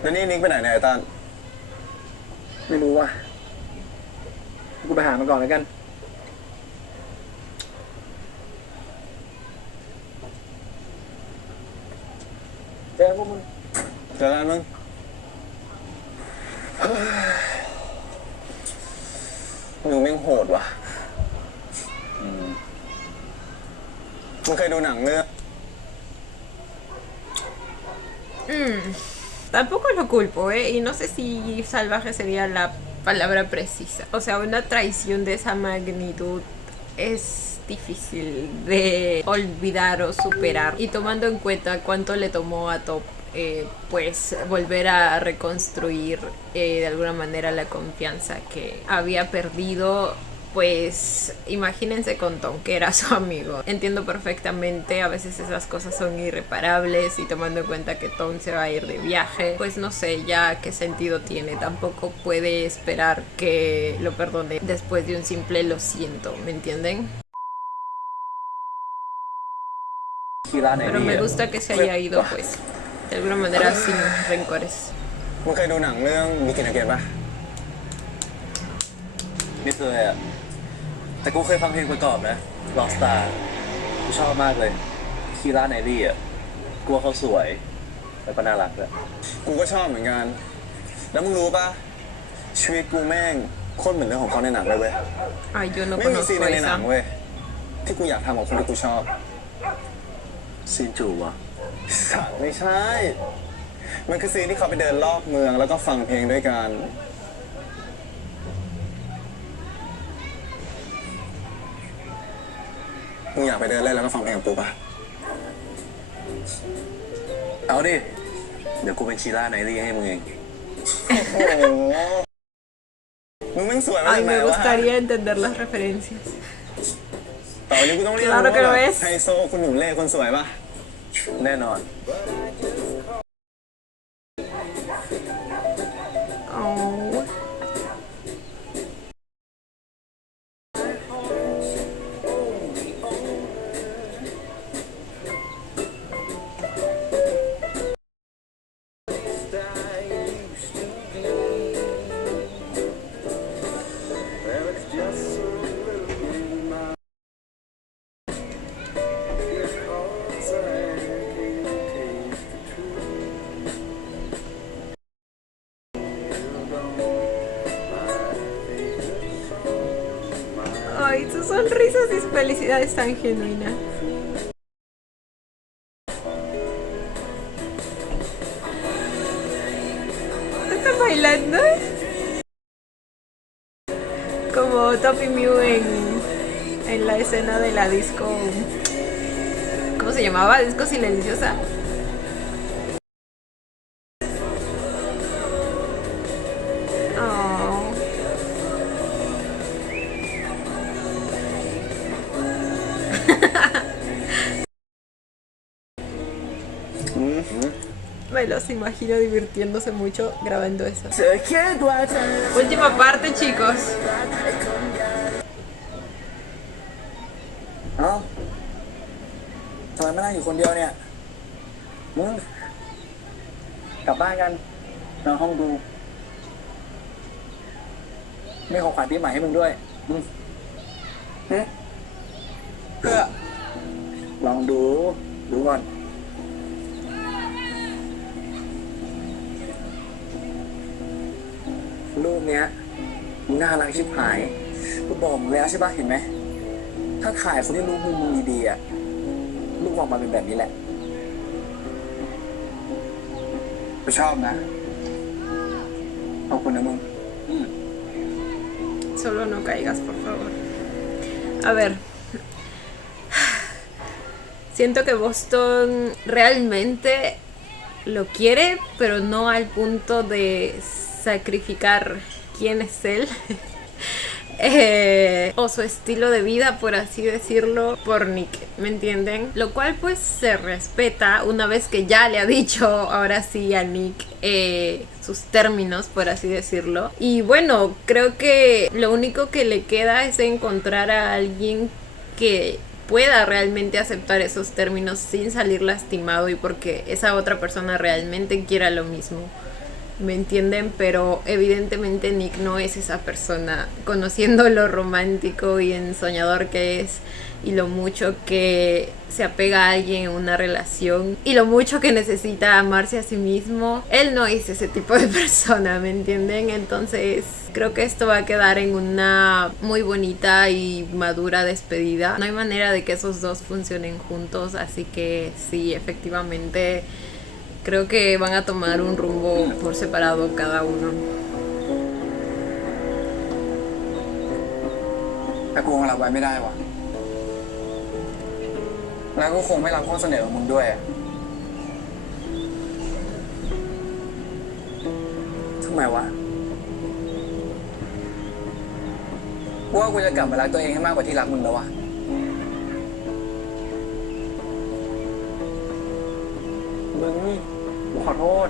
แล้วนี่นิกไปไหนเนี่ยไอ้ตั้น ไม่รู้ว่ะกูไปหามันก่อนแล้วกัน เจอพวกมึง เจอกันมึงมึงแม่งโหดว่ะมึงเคยดูหนังเรื่อง Tampoco lo culpo, ¿eh? Y no sé si salvaje sería la palabra precisa. O sea, una traición de esa magnitud es difícil de olvidar o superar. Y tomando en cuenta cuánto le tomó a Top, pues volver a reconstruir de alguna manera la confianza que había perdido. Pues imagínense con Tom, que era su amigo. Entiendo perfectamente, a veces esas cosas son irreparables y tomando en cuenta que Tom se va a ir de viaje, pues no sé ya qué sentido tiene. Tampoco puede esperar que lo perdone después de un simple lo siento, ¿me entienden? Pero me gusta que se haya ido pues de alguna manera sin rencores. มึงเคยดูหนังเรื่องบิกินอาเกนป่ะ ไม่เคยอ่ะ แต่กูเคยฟังเพลงประกอบนะ Rockstar กูชอบมากเลยคีร่าไนลี่อ่ะกูว่าเขาสวย แล้วก็น่ารักด้วย กูก็ชอบเหมือนกัน แล้วมึงรู้ป่ะ ชีวิตกูแม่งโคตรเหมือนเรื่องของเขาในหนังเลยเว้ย Ay, yo no ไม่มีซีน conozco ในหนัง esa. เว้ย ที่กูอยากทำกับคนที่กูชอบ ซีนจูบอ่ะ สัตว์ไม่ใช่ มันคือซีนที่เขาไปเดินรอบเมืองแล้วก็ฟังเพลงด้วยกัน มึงอยากไปเดินเล่นแล้วก็ฟังเพลงกับกูป่ะ เอาดิ เดี๋ยวกูเป็นคีร่าไนลี่ให้มึงเอง โอ้โห มึงแม่งสวยมา Ay, จากไหน me วะ gustaría entender las referencias. ต่อไปนี้กูต้องเรียก Claro ว่า que lo แบบ es ไฮโซคุณหนุ่มเล่คนสวยป่ะ แน่นอน Oh. Ay, sus sonrisas y su felicidad es tan genuina. ¿Están bailando? Como Top y Mew en la escena de la disco. ¿Cómo se llamaba? ¿Disco silenciosa? Oh. อืม Me los imagino divirtiéndose mucho grabando eso. Última parte, chicos. เอ้าทำไมไม่นั่งอยู่คนเดียวเนี่ย มึง กลับบ้านกันนอนห้องดู มีของขวัญปีใหม่ให้มึงด้วยเพื่อ ลองดูก่อน รูปเนี้ยมึงน่ารักชิบหายกูบอกมึงแล้วใช่ปะเห็นไหม ถ้าถ่ายคนที่รู้มุมมึงดีๆอ่ะรูปออกมาเป็นแบบนี้แหละ กูชอบนะขอบคุณนะมึง Solo no caigas, por favor. A ver. Siento que Boston realmente lo quiere, pero no al punto de sacrificar quién es él. O su estilo de vida, por así decirlo, por Nick, ¿me entienden? Lo cual pues se respeta una vez que ya le ha dicho ahora sí a Nick sus términos, por así decirlo. Y bueno, creo que lo único que le queda es encontrar a alguien que pueda realmente aceptar esos términos sin salir lastimado y porque esa otra persona realmente quiera lo mismo. ¿Me entienden? Pero evidentemente Nick no es esa persona, conociendo lo romántico y ensoñador que es y lo mucho que se apega a alguien en una relación y lo mucho que necesita amarse a sí mismo. Él no es ese tipo de persona, ¿me entienden? Entonces creo que esto va a quedar en una muy bonita y madura despedida. No hay manera de que esos dos funcionen juntos, así que sí, efectivamente creo que van a tomar un rumbo por separado cada uno. แต่กูคงรับไว้ไม่ได้ว่ะแล้วกูคงไม่รับข้อเสนอของมึงด้วยอะ ทำไมวะ กูว่ากูจะกลับมารักตัวเองให้มากกว่าที่รักมึงแล้วว่ะ มึงกูขอโทษ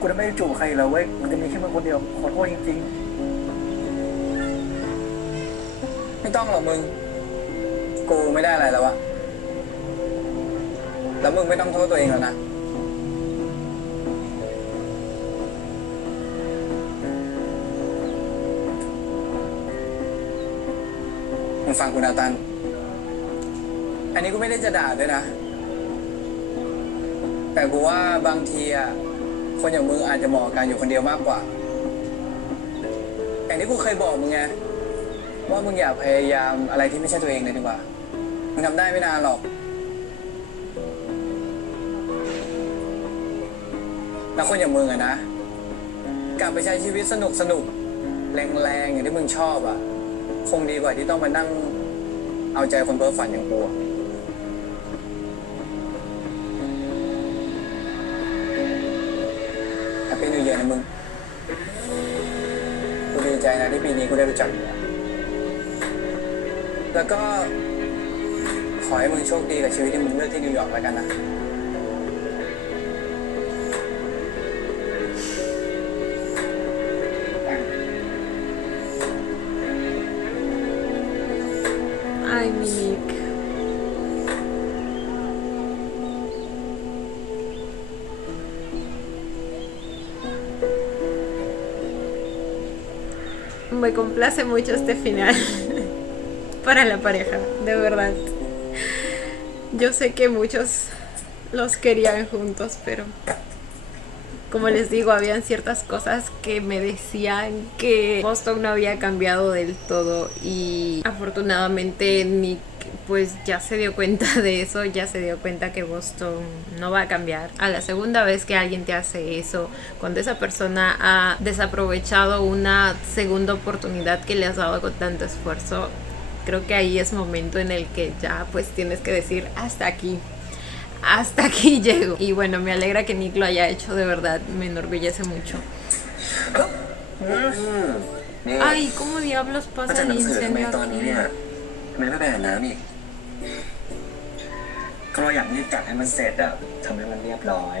กูจะไม่ได้จูบใครอีกแล้วเว้ยมันจะมีแค่มึงคนเดียว ขอโทษจริง ไม่ต้องหรอกมึง กูไม่ได้อะไรแล้วอะแล้วมึงไม่ต้องโทษตัวเองแล้วนะ มึงฟังกูนะตัน อันนี้กูไม่ได้จะด่าด้วยนะ แต่กูว่าบางทีอะคนอย่างมึงอาจจะเหมาะกับการอยู่คนเดียวมากกว่า อย่างที่กูเคยบอกมึงไง ว่ามึงอย่าพยายามอะไรที่ไม่ใช่ตัวเองเลยดีกว่า มึงทำได้ไม่นานหรอก แล้วคนอย่างมึงอะนะ กลับไปใช้ชีวิตสนุกแรงๆอย่างที่มึงชอบอะคงดีกว่าที่ต้องมานั่งเอาใจคนเพ้อฝันอย่างกูอะแฮปปี้นิวเยียร์นะมึง กูดีใจนะที่ปีนี้กูได้รู้จักมึงอะแล้วก็ขอให้มึงโชคดีกับชีวิตที่มึงเลือกที่นิวยอร์กแล้วกันนะ Ay, mi Nick. Me complace mucho este final para la pareja, de verdad. Yo sé que muchos los querían juntos, pero como les digo, habían ciertas cosas que me decían que Boston no había cambiado del todo y afortunadamente Nick pues ya se dio cuenta de eso, ya se dio cuenta que Boston no va a cambiar. A la segunda vez que alguien te hace eso, cuando esa persona ha desaprovechado una segunda oportunidad que le has dado con tanto esfuerzo, creo que ahí es momento en el que ya pues tienes que decir hasta aquí llego. Y bueno, me alegra que Nick lo haya hecho, de verdad, me enorgullece mucho. Ay, ¿cómo diablos ก็ pasa จะห el นังสือทำไม incendio ตอนนี้ aquí? เนี่ยทำไมไม่ไปอาบน้ำอีกก็เราอยากรีบจัดให้มันเสร็จอะทำให้มันเรียบร้อย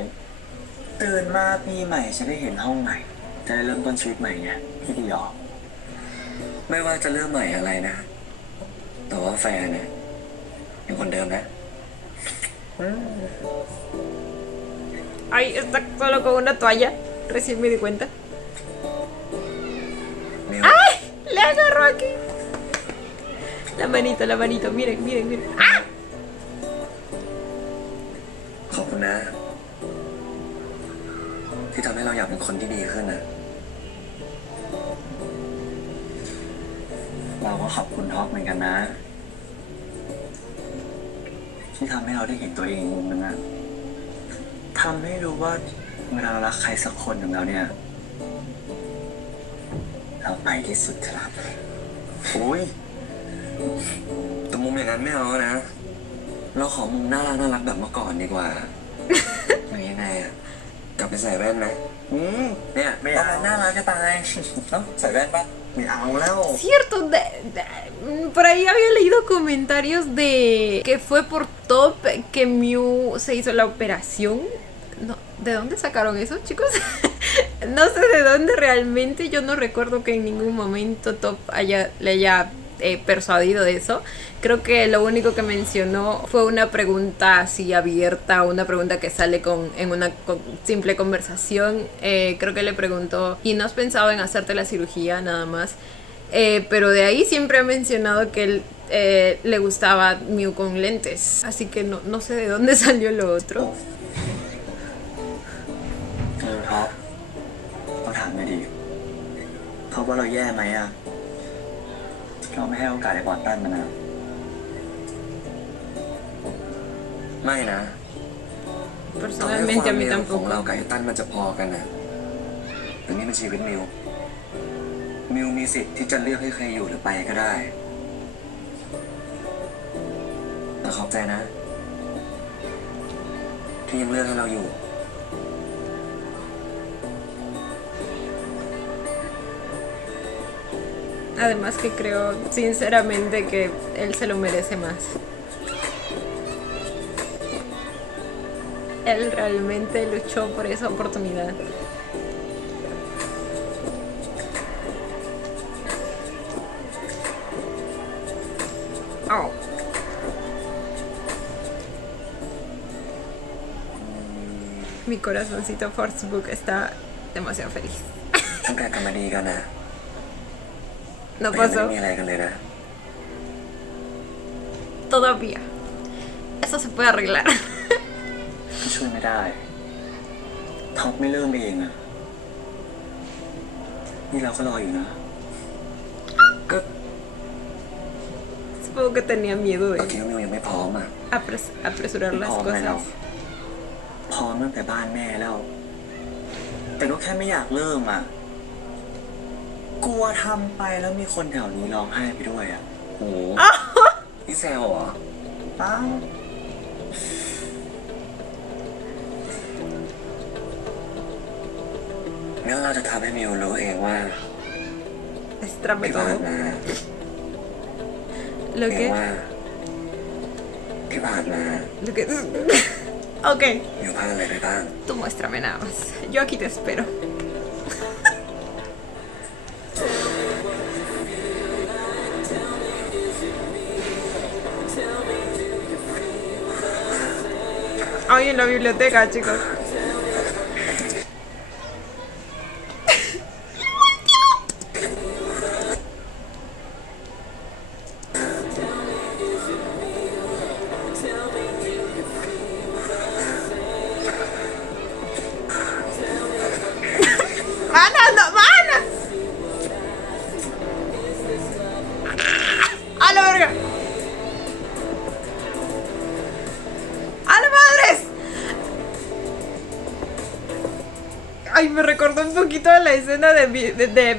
ตื่นมาปีใหม่จะได้เห็นห้องใหม่ จะได้เริ่มต้นชีวิตใหม่ไงพี่ดีหรอไม่ว่าจะเริ่มใหม่อะไรนะ แต่ว่าแฟนเนี่ยยังคนเดิมนะ Ay, está solo con una toalla. Recién me di cuenta. มิว ¡Ay! Le agarró aquí. La manito. Miren, miren, miren. ¡Ah! ขอบคุณนะ ที่ทำให้เราอยากเป็นคนที่ดีขึ้นนะเราก็ขอบคุณท็อปเหมือนกันนะ ที่ทำให้เราได้เห็นตัวเองมุมนึงอะทำให้รู้ว่า เวลาเรารักใครสักคนของเราเนี่ย เราไปที่สุดครับโอ้ยแต่มุมอย่างนั้นไม่เอานะ เราขอมุมน่ารักแบบเมื่อก่อนดีกว่า อย่างยังไงอะกลับไปใส่แว่นไหมเนี่ยไม่เอาน่ารักจะตายเอ้าใส่แว่นปะไม่เอาแล้ว Cierto, por ahí había leído comentarios de que fue por Top que Mew se hizo la operación. No, ¿de dónde sacaron eso, chicos? No sé de dónde realmente. Yo no recuerdo que en ningún momento Top le haya persuadido de eso. Creo que lo único que mencionó fue una pregunta así abierta, una pregunta que sale en una simple conversación. Creo que le preguntó, ¿y no has pensado en hacerte la cirugía nada más? Pero de ahí siempre ha mencionado que él le gustaba Mew con lentes. Así que no sé de dónde salió lo otro. ท็อปเราถามหน่อยดิเขาว่าเราแย่ไหมอะเราไม่ให้โอกาสไอ้บอลตันมันนะไม่นะ Personalmente a mí ของ tampoco. เรากับไอ้ตันมันจะพอกันนะแต่นี่มันชีวิตมิวมีสิทธิ์ที่จะเลือกให้ใครอยู่หรือไปก็ได้แต่ขอบใจนะ ที่ยังเลือกให้เราอยู่ Además que creo sinceramente que él se lo merece más. Él realmente luchó por esa oportunidad. Oh. Mi corazoncito Forcebook está demasiado feliz. ตั้งแต่กลับมาดีกันนะ No ไม่ pasó มีอะไรกันเลยนะ todavía. Eso se puede arreglar. ช่วยไม่ได้ท็อปไม่เริ่มเองอะนี่เราก็รออยู่นะ ก็ Supongo que tenía miedo ตอน de ที่มิวยังไม่พร้อมอะ apresurar ไม่ las พร้อมเลยเรา cosas. พร้อมตั้งแต่บ้านแม่แล้ว แต่ก็แค่ไม่อยากเริ่มอะกลัวทำไปแล้วมีคนแถวนี้ร้องไห้ไปด้วยอะโหนี่แซวเหรอเปล่าเนี่ยเราจะทำให้มิวรู้เองว่า Estrame ที่ผ่าน todo. มา Lo มิว que. ว่าที่ผ่านมา Lo que. Ok, มิวพลาดอะไรไปบ้าง tú muéstrame nada más. Yo aquí te espero. Hoy en la biblioteca, chicos. ¡Mana, no, mana! ¡A la verga! ¡A la madres! Ay, me recordó un poquito a la escena de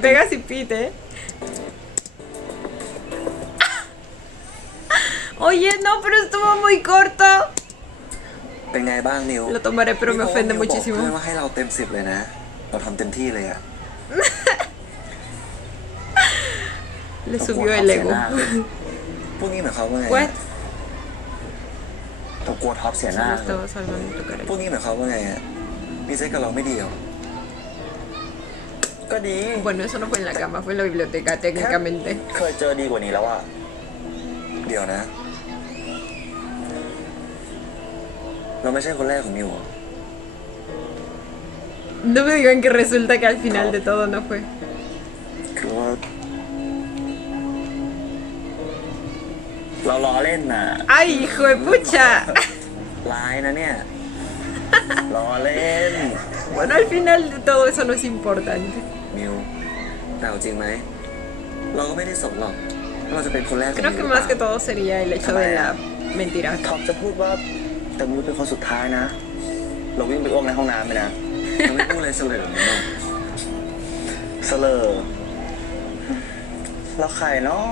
Vegas y Pete, ¿eh? Oye, no, pero estuvo muy corto. เป็นไงบ้างนิว Lo tomaré, pero me ofende นิวบอกเพื่อน muchísimo. ว่าให้เราเต็ม10เลยนะ เราทำเต็มที่เลยอะ Le subió el ego. พวกนี้หมายความว่าไง What? เรากลัวท็อปเสียหน้า Solo estaba salvando tu cara. พวกนี้หมายความว่าไงอะมีเซ็กกับเราไม่ดีเหรอก็ดี Bueno, eso no fue en la cama, fue en la biblioteca, técnicamente. เคยเจอดีกว่านี้แล้วอะเดี๋ยวนะ เราไม่ใช่คนแรกของมิวเหรอ No me digan que resulta que al final de todo no fue. คือว่าเราล้อเล่นน่ะ ¡Ay, hijo de pucha! ร้ายนะเนี่ย ล้อเล่น Bueno, al final de todo eso no es importante. มิวแต่เอาจริงไหม เราก็ไม่ได้สนหรอกว่าเราจะเป็นคนแรกของ Creo มิ que ว más que todo sería el hecho de la mentira. ท็อปจะพูดว่าแต่มิวเป็นคนสุดท้ายนะ เราวิ่งไปอ้วกในห้องน้ำไปนะ ทำไมพูดอะไรเสลอเนี่ย เสลอแล้วใครเนาะ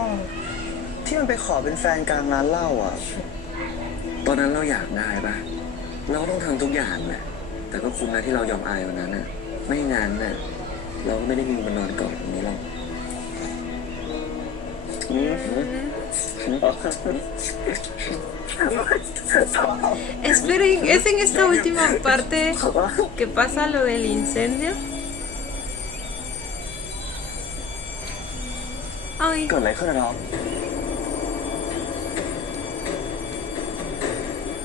ที่มันไปขอเป็นแฟนกลางร้านเหล้าอ่ะ ตอนนั้นเราอยากได้ปะเราก็ต้องทำทุกอย่างแหละแต่ก็คุ้มนะที่เรายอมอายวันนั้นน่ะไม่งั้นน่ะเราก็ไม่ได้มีวันนอนกอดแบบนี้หรอก Esperen, ¿es en esta última parte que pasa lo del incendio? Ay, เกิดอะไรขึ้นอะน้อง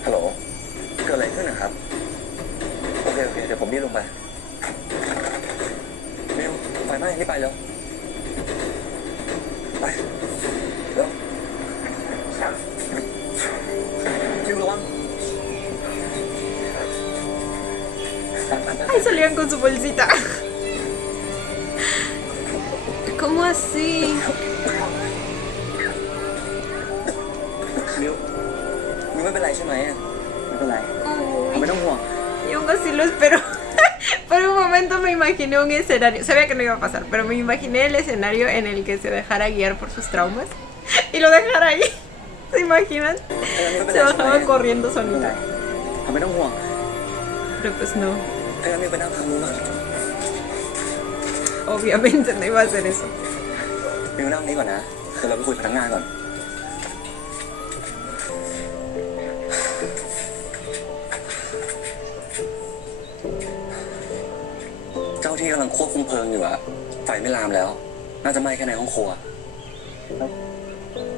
ฮัลโหลเกิดอะไรขึ้นนะครับ โอเคเดี๋ยวผมรีบลงไปมิวไฟไหม้รีบไปเร็วไปเร็วมิวระวัง ay, salían con su bolsita. ¿Cómo así? มิวไม่เป็นไรใช่ไหมอะ ไม่เป็นไร Uy, ไม่ต้องห่วง yo aún así lo espero. Por un momento me imaginé un escenario, sabía que no iba a pasar, pero me imaginé el escenario en el que se dejara guiar por sus traumas y lo dejara ahí. ¿Se imaginan? Se bajaba corriendo ไม่เป็นไร solito. ไม่ต้องห่วง Pero pues no, ถ้างั้นมิวไปนั่งทางนู้นก่อน obviamente no iba a hacer eso. มิวนั่งนี้ก่อนนะเดี๋ยวเราไปคุยกับพนักงานก่อนเจ้าที่กำลังควบคุมเพลิงอยู่อะไฟไม่ลามแล้ว น่าจะไหม้แค่ในห้องครัว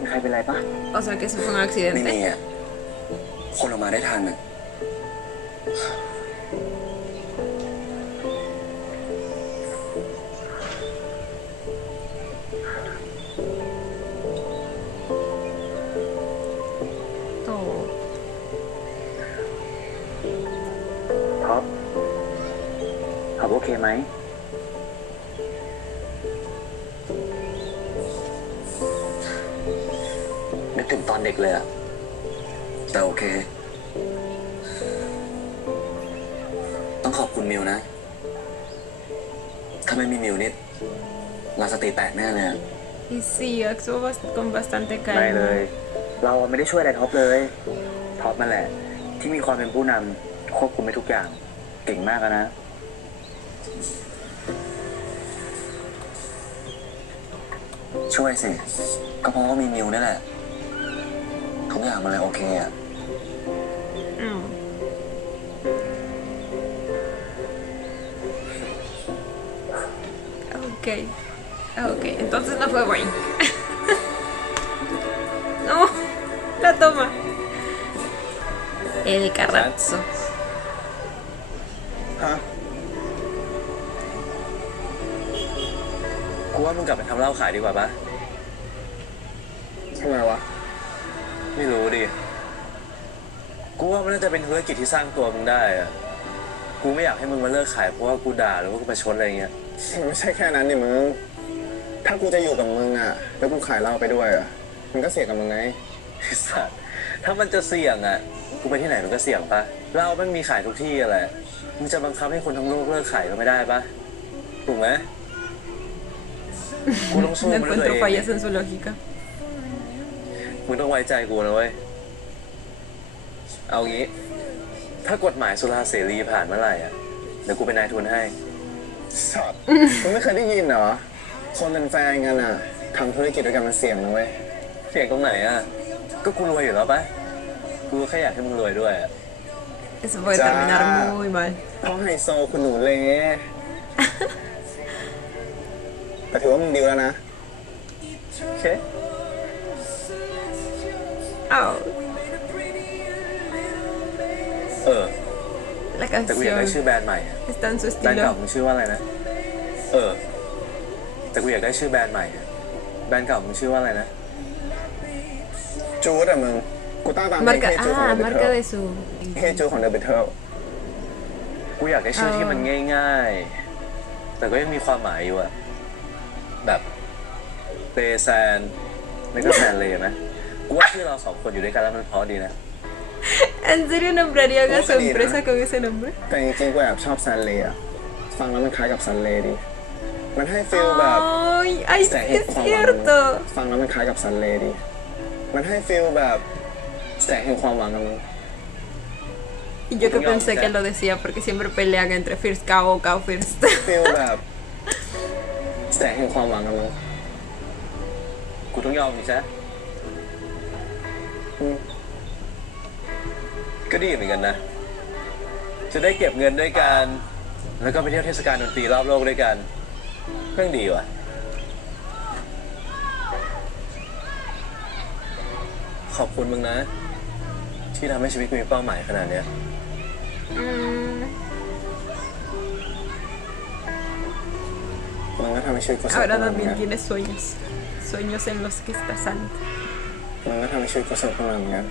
มีใครเป็นไรปะ O sea que eso fue un ไม่มี accidente. อ่ะ คนออกมาได้ทันอ่ะ Oh. ท็อปท็อปโอเคไหม นึกถึงตอนเด็กเลยอ่ะ แต่โอเค ต้องขอบคุณมิวนะ ถ้าไม่มีมิวนิดเราสติแตกแน่เลยอะ Y sí, actuó con bastante ไม่เลย calma. เราไม่ได้ช่วยอะไรท็อปเลย ท็อปนั่นแหละ ที่มีความเป็นผู้นำควบคุมไปทุกอย่าง เก่งมากอะนะ ช่วยสิ ก็เพราะว่ามีมิวนี่แหละ ทุกอย่างมันเลยโอเคอ่ะ Mm. Ok, ok, entonces no fue bueno. No, la toma. El carrazzo. ฮะ กูว่ามึงกลับไปทำเหล้าขายดีกว่าปะ ทำไมวะ ไม่รู้ดิ กูว่ามันน่าจะเป็นธุรกิจที่สร้างตัวมึงได้อะกูไม่อยากให้มึงมาเลิกขายเพราะว่ากูด่าหรือว่ากูประชดอะไรเงี้ย ไม่ใช่แค่นั้นนี่มึง ถ้ากูจะอยู่กับมึงอ่ะ แล้วกูขายเหล้าไปด้วยอ่ะ มันก็เสี่ยงกับมึงไง ไอ้สัสถ้ามันจะเสี่ยงอ่ะ กูไปที่ไหนมันก็เสี่ยงปะเหล้ามันมีขายทุกที่อะไรมึงจะบังคับให้คนทั้งโลกเลิกขายก็ไม่ได้ปะถูกไหม กูต้องสู้ No มันด้วยตัว encuentro เอง fallas en su lógica. มึงต้องไว้ใจกูนะเว้ย เอางี้ ถ้ากฎหมายสุราเสรีผ่านเมื่อไหร่อ่ะ เดี๋ยวกูเป็นนายทุนให้ สัตว์มึงไม่เคยได้ยินเหรอ คนเป็นแฟนกันอ่ะทำธุรกิจด้วยกันมันเสี่ยงนะเว้ย เสี่ยงตรงไหนอ่ะ ก็กูรวยอยู่แล้วปะกูแค่อยากให้มึงรวยด้วยอ่ะ Eso puede Ya. terminar muy mal. เพราะไฮโซคุณหนูเลยแต่ถือว่ามึงดีลแล้วนะ โอเค Oh, เออ la แต่กูอยากได้ชื่อ canción แบรนด์ใหม่อะ está en su แบรนด์เก่า estilo. มึงชื่อว่าอะไรนะ เออ แต่กูอยากได้ชื่อแบรนด์ใหม่อะแบรนด์เก่ามึงชื่อว่าอะไรนะ จูดอะมึง กูตั้งตาม Marca, ให้จูดของ ah, เดอะเบ marca เทิล de su. ให้จูดของเดอะเบเทิล กูอยากได้ชื่อที่มันง่ายๆ แต่ก็ยังมีความหมายอยู่อะแบบเตแซนไม่ก็แซนเลยไหมกูว่าชื่อเราสองคนอยู่ด้วยกันแล้วมันเพราะดีนะ ¿En serio nombrarían a su Ojalá. empresa con ese nombre? แต่จริงๆกูแอบชอบแซนเลยอะ ฟังแล้วมันคล้ายกับซันเลย์ดิมันให้ฟีลแบบ Ay, ay, sí es cierto. ฟังแล้วมันคล้ายกับซันเลย์ดิมันให้ฟีลแบบแสงแห่งความหวังกับมึง Y yo que pensé que lo decía porque siempre pelean entre First Cow o Cow First. ฟีลแบบแสงแห่งความหวังกับมึง กูต้องยอมดิใช่ก็ดีเหมือนกันนะ จะได้เก็บเงินด้วยกัน แล้วก็ไปเที่ยวเทศกาลดนตรีรอบโลกด้วยกันเรื่องดีว่ะ ขอบคุณมึงนะ ที่ทำให้ชีวิตกูมีเป้าหมายขนาดเนี้ย มันก็ทำให้ชีวิตกูสนุก Ahora ขึ้นมาเหมือน también กัน tiene sueños. Sueños en los que está Santa. มันก็ทำให้ชีวิตกูสนุกขึ้นมาเหมือนกัน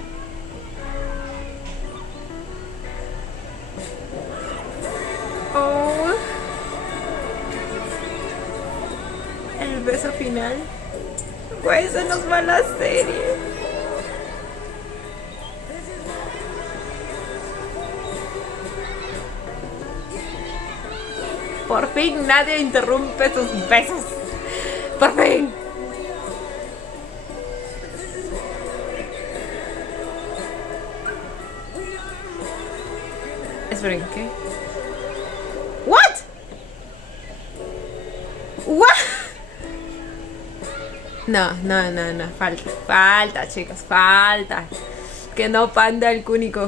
Oh. El beso final. Güey, se nos va la serie. Por fin nadie interrumpe sus besos. Por fin. Esperen, ¿qué? What? What? No, no, no, no, falta, falta, chicos, falta. Que no panda el cúnico.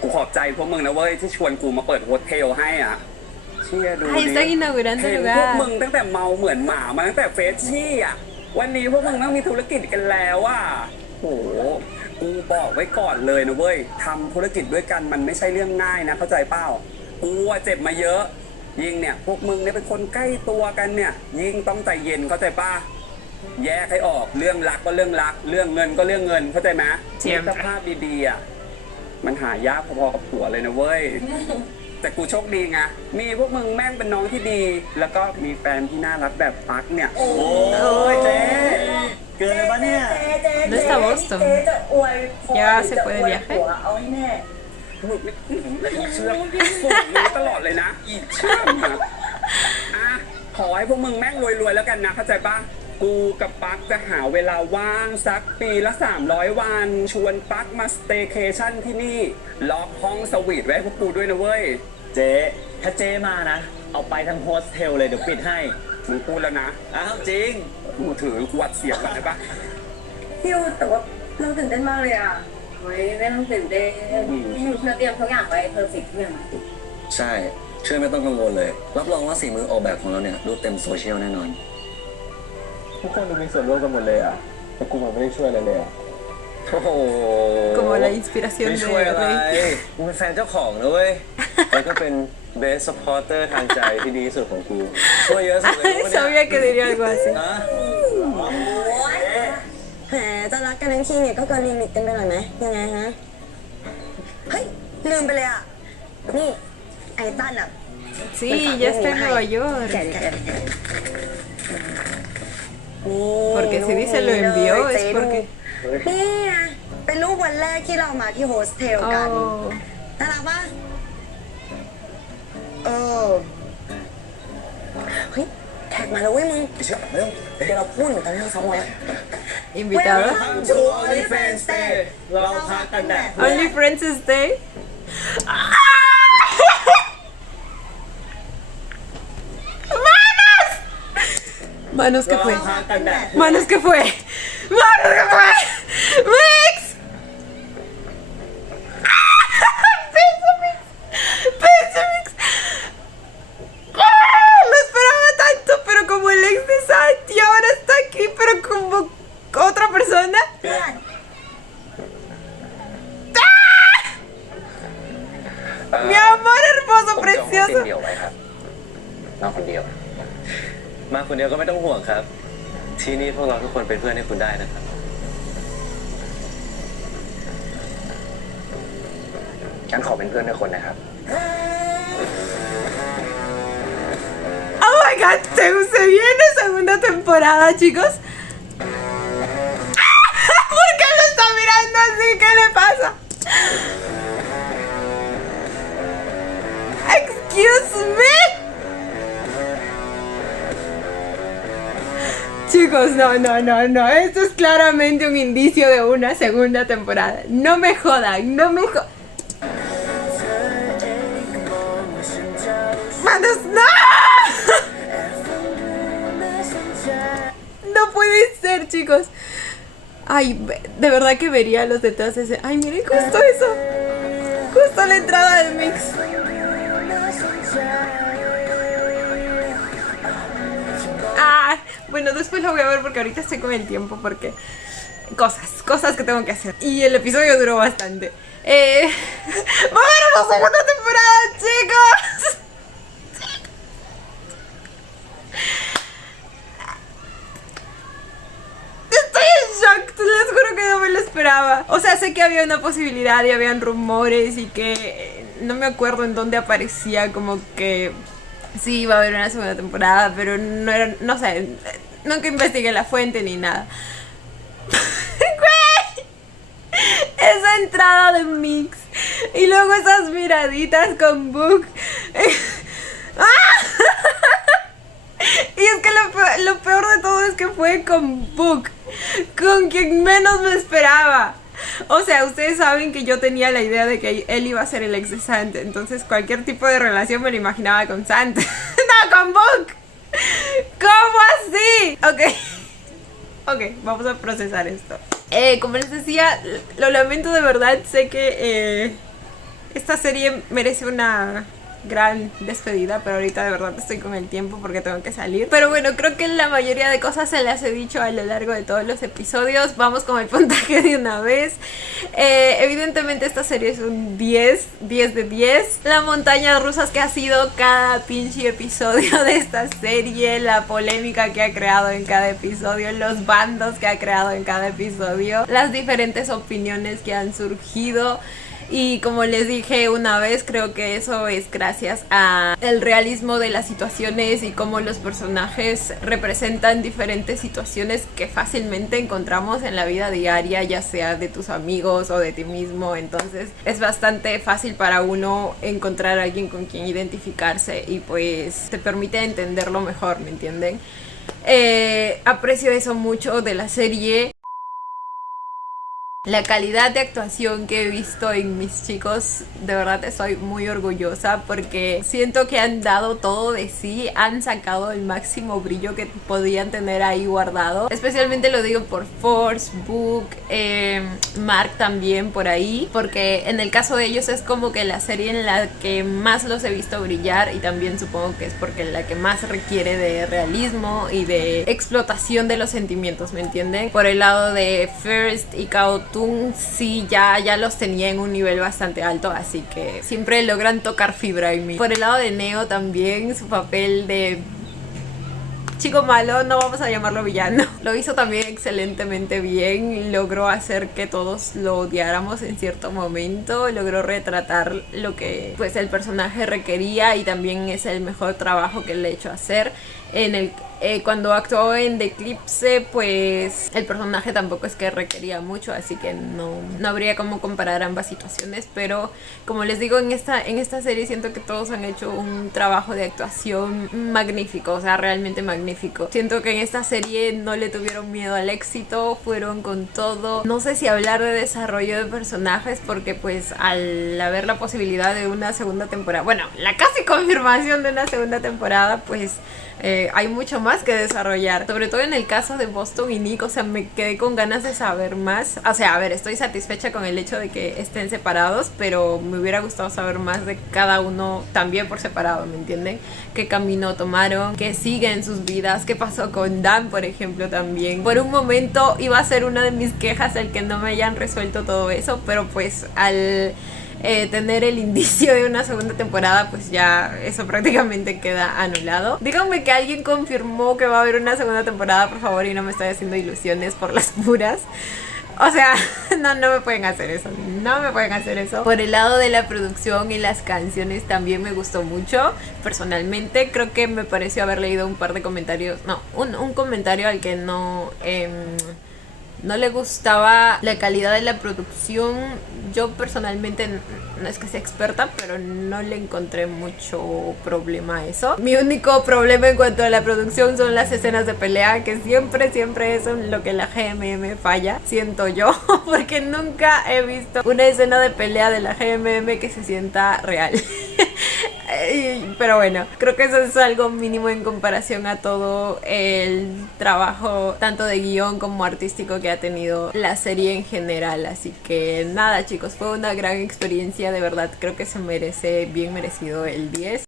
กูขอบใจพวกมึงนะเว้ยที่ชวนกูมาเปิดโฮสเทลให้อ่ะเชี่ยดู Ay, ดิ están inaugurando เห็ el นพวก lugar. มึงตั้งแต่เมาเหมือนหมามาตั้งแต่เฟสชี่อ่ะวันนี้พวกมึงต้องมีธุรกิจกันแล้วอ่ะโหกูบอกไว้ก่อนเลยนะเว้ยทำธุรกิจด้วยกันมันไม่ใช่เรื่องง่ายนะเข้าใจเปล่ากูอะเจ็บมาเยอะ ยิ่งเนี่ยพวกมึงเนี่ยเป็นคนใกล้ตัวกันเนี่ยยิ่งต้องใจเย็นเข้าใจป่ะแยกให้ออกเรื่องรักก็เรื่องรัก เรื่องเงินก็เรื่องเงินเข้าใจไหมมิตรภาพดีๆอ่ะมันหายากพอๆกับผัวเลยนะเว้ย แต่กูโชคดีไงมีพวกมึงแม่งเป็นน้องที่ดี แล้วก็มีแฟนที่น่ารักแบบปักเนี่ย โอ้ยเจ๊เกินไปปะเนี่ย ¿Dónde está Boston? เจ๊จะอวยพร Ya se fue de จะอวย viaje. ผัวเอาให้แน่ มึงไม่เชื่อสูงรู้ตลอดเลยนะอีเชื่อมาอ่ะขอให้พวกมึงแม่งรวยๆแล้วกันนะเข้าใจปะกูกับปักจะหาเวลาว่างสักปีละ300 วันชวนปักมาสเตย์เคชั่นที่นี่ล็อกห้องสวีทไว้ให้พวกกูด้วยนะเว้ย เจ๊ถ้าเจ๊มานะ เอาไปทั้งโฮสเทลเลยเดี๋ยวปิดให้ มึงพูดแล้วนะ อ้าวจริง กูถือกูวัดเสียงก่อนได้ปะ พี่อูแต่ว่าเราตื่นเต้นมากเลยอ่ะ เฮ้ยไม่ต้องตื่นเต้นพี่หนูเชื่อเตรียมทุกอย่างไว้เพอร์เฟกต์ทุกอย่าง ใช่เชื่อไม่ต้องกังวลเลย รับรองว่าสีมือออกแบบของเราเนี่ยรูปเต็มโซเชียลแน่นอน ทุกคนดูมีส่วนร่วมกันหมดเลยอ่ะแต่กูมันไม่ได้ช่วยอะไรเลยอ่ะ โอ้โห Como la inspiración ไม่ de ช่วยอะไร Rey. กูเป็นแฟนเจ้าของนะเว้ย แล้วก็เป็น best supporter ทางใจที่ดีที่สุดของกู ช่วยเยอะสุดเลย Ay, sabía que diría algo así. นะ แหมจะรักกันทั้งทีเนี่ยก็เกินลิมิตกันไปหน่อยไหมยังไงฮะ เฮ้ย ลืมไปเลยอ่ะ นี่ ไอ้ตั้นอ่ะ Sí, ya está en Nueva York. แกะนี่ Porque si dice lo envió es เจ๊ดู porque... นี่ไงเป็นรูปวันแรกที่เรามาที่โฮสเทลกัน Oh. น่ารักปะเออ เฮ้ย แท็กมาแล้วเว้ยมึงเชื่อเร็วเดี๋ยวเราพูดเหมือนกันให้เขาไว้ Invitado. to OnlyFans Day เราพักกันแบบ Only Friends Day. ¡Manos! ¡Manos que fue! ¡Manos que fue! ¡Manos que fue! ¡Mix! ¡Peso Mix! ¡Ah! Lo esperaba tanto, pero como el ex de Santi ahora está aquí, pero como otra persona. Mi amor hermoso, ผมจองห้องเตียง precioso. เดียวไว้ครับมาคนเดียว มาคนเดียวก็ไม่ต้องห่วงครับ ที่นี่พวกเราทุกคนเป็นเพื่อนให้คุณได้นะครับ ฉันขอเป็นเพื่อนด้วยคนนะครับ Oh my god, se viene segunda temporada, chicos. ¿Por qué lo está mirando así? ¿Qué le pasa? Excuse me. Chicos, no. Esto es claramente un indicio de una segunda temporada. No me jodan, no me jodan. ¡No! No puede ser, chicos. Ay, de verdad que vería los detrás de ese. Ay, miren justo eso. Justo la entrada del mix. Ah, bueno, después lo voy a ver porque ahorita estoy con el tiempo porque cosas que tengo que hacer. Y el episodio duró bastante. ¡Vamos a la segunda temporada, chicos! Estoy en shock, les juro que no me lo esperaba. O sea, sé que había una posibilidad y habían rumores y que no me acuerdo en dónde aparecía como que sí iba a haber una segunda temporada, pero no era, no sé, nunca investigué la fuente ni nada. ¡Güey! Esa entrada de Mix y luego esas miraditas con Book. Y es que lo peor de todo es que fue con Book, con quien menos me esperaba. O sea, ustedes saben que yo tenía la idea de que él iba a ser el ex de Sant, entonces cualquier tipo de relación me lo imaginaba con Sant. No, con Book. ¿Cómo así? Ok, vamos a procesar esto. Como les decía, lo lamento de verdad, sé que esta serie merece una gran despedida, pero ahorita de verdad estoy con el tiempo porque tengo que salir. Pero bueno, creo que la mayoría de cosas se las he dicho a lo largo de todos los episodios. Vamos con el puntaje de una vez. Evidentemente esta serie es un 10 de 10. La montaña rusas que ha sido cada pinche episodio de esta serie, la polémica que ha creado en cada episodio, los bandos que ha creado en cada episodio, las diferentes opiniones que han surgido. Y como les dije una vez, creo que eso es gracias a el realismo de las situaciones y cómo los personajes representan diferentes situaciones que fácilmente encontramos en la vida diaria, ya sea de tus amigos o de ti mismo. Entonces es bastante fácil para uno encontrar a alguien con quien identificarse y pues te permite entenderlo mejor, ¿me entienden? Aprecio eso mucho de la serie. La calidad de actuación que he visto en mis chicos, de verdad estoy muy orgullosa porque siento que han dado todo de sí, han sacado el máximo brillo que podían tener ahí guardado. Especialmente lo digo por Force, Book, Mark también por ahí, porque en el caso de ellos es como que la serie en la que más los he visto brillar y también supongo que es porque la que más requiere de realismo y de explotación de los sentimientos, ¿me entienden? Por el lado de First y Kao sí, ya los tenía en un nivel bastante alto, así que siempre logran tocar fibra en mí. Por el lado de Neo también, su papel de chico malo, no vamos a llamarlo villano, lo hizo también excelentemente bien, logró hacer que todos lo odiáramos en cierto momento, logró retratar lo que pues el personaje requería y también es el mejor trabajo que le he hecho hacer. Cuando actuó en The Eclipse, pues el personaje tampoco es que requería mucho, así que no habría como comparar ambas situaciones, pero como les digo, en esta serie siento que todos han hecho un trabajo de actuación magnífico, o sea, realmente magnífico. Siento que en esta serie no le tuvieron miedo al éxito, fueron con todo. No sé si hablar de desarrollo de personajes, porque pues al haber la posibilidad de una segunda temporada, bueno, la casi confirmación de una segunda temporada, pues hay mucho más que desarrollar, sobre todo en el caso de Boston y Nick. O sea, me quedé con ganas de saber más. O sea, a ver, estoy satisfecha con el hecho de que estén separados, pero me hubiera gustado saber más de cada uno también por separado, ¿me entienden? Qué camino tomaron, qué siguen sus vidas, qué pasó con Dan, por ejemplo, también. Por un momento iba a ser una de mis quejas el que no me hayan resuelto todo eso, pero pues al tener el indicio de una segunda temporada, pues ya eso prácticamente queda anulado. Díganme que alguien confirmó que va a haber una segunda temporada, por favor, y no me estoy haciendo ilusiones por las puras. O sea, no me pueden hacer eso, no me pueden hacer eso. Por el lado de la producción y las canciones también me gustó mucho. Personalmente creo que me pareció haber leído un par de comentarios, no, un comentario al que no no le gustaba la calidad de la producción. Yo personalmente no es que sea experta, pero no le encontré mucho problema a eso. Mi único problema en cuanto a la producción son las escenas de pelea, que siempre es en lo que la GMM falla, siento yo, porque nunca he visto una escena de pelea de la GMM que se sienta real. Pero bueno, creo que eso es algo mínimo en comparación a todo el trabajo tanto de guión como artístico que ha tenido la serie en general. Así que nada, chicos, fue una gran experiencia, de verdad creo que se merece, bien merecido el 10.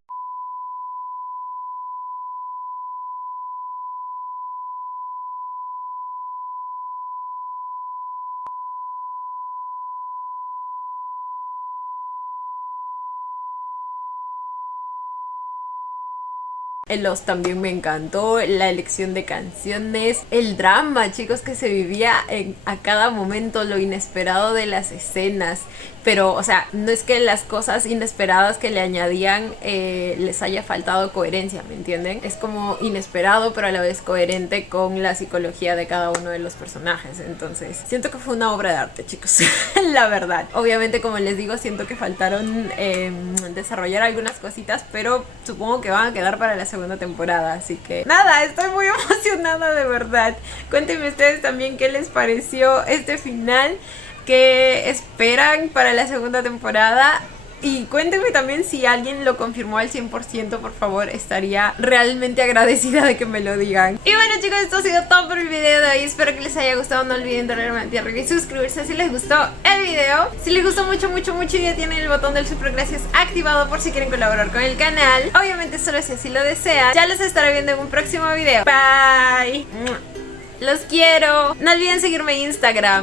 El Lost también me encantó, la elección de canciones, el drama, chicos, que se vivía a cada momento, lo inesperado de las escenas. Pero, o sea, no es que las cosas inesperadas que le añadían les haya faltado coherencia, ¿me entienden? Es como inesperado, pero a la vez coherente con la psicología de cada uno de los personajes. Entonces, siento que fue una obra de arte, chicos, la verdad. Obviamente, como les digo, siento que faltaron desarrollar algunas cositas, pero supongo que van a quedar para la segunda temporada. Así que, nada, estoy muy emocionada, de verdad. Cuéntenme ustedes también qué les pareció este final, qué esperan para la segunda temporada. Y cuéntenme también si alguien lo confirmó al 100%, por favor, estaría realmente agradecida de que me lo digan. Y bueno, chicos, esto ha sido todo por el video de hoy. Espero que les haya gustado. No olviden darle manita arriba y suscribirse si les gustó el video. Si les gustó mucho ya tienen el botón del super gracias activado por si quieren colaborar con el canal. Obviamente solo si así lo desean. Ya los estaré viendo en un próximo video. Bye. Los quiero. No olviden seguirme en Instagram.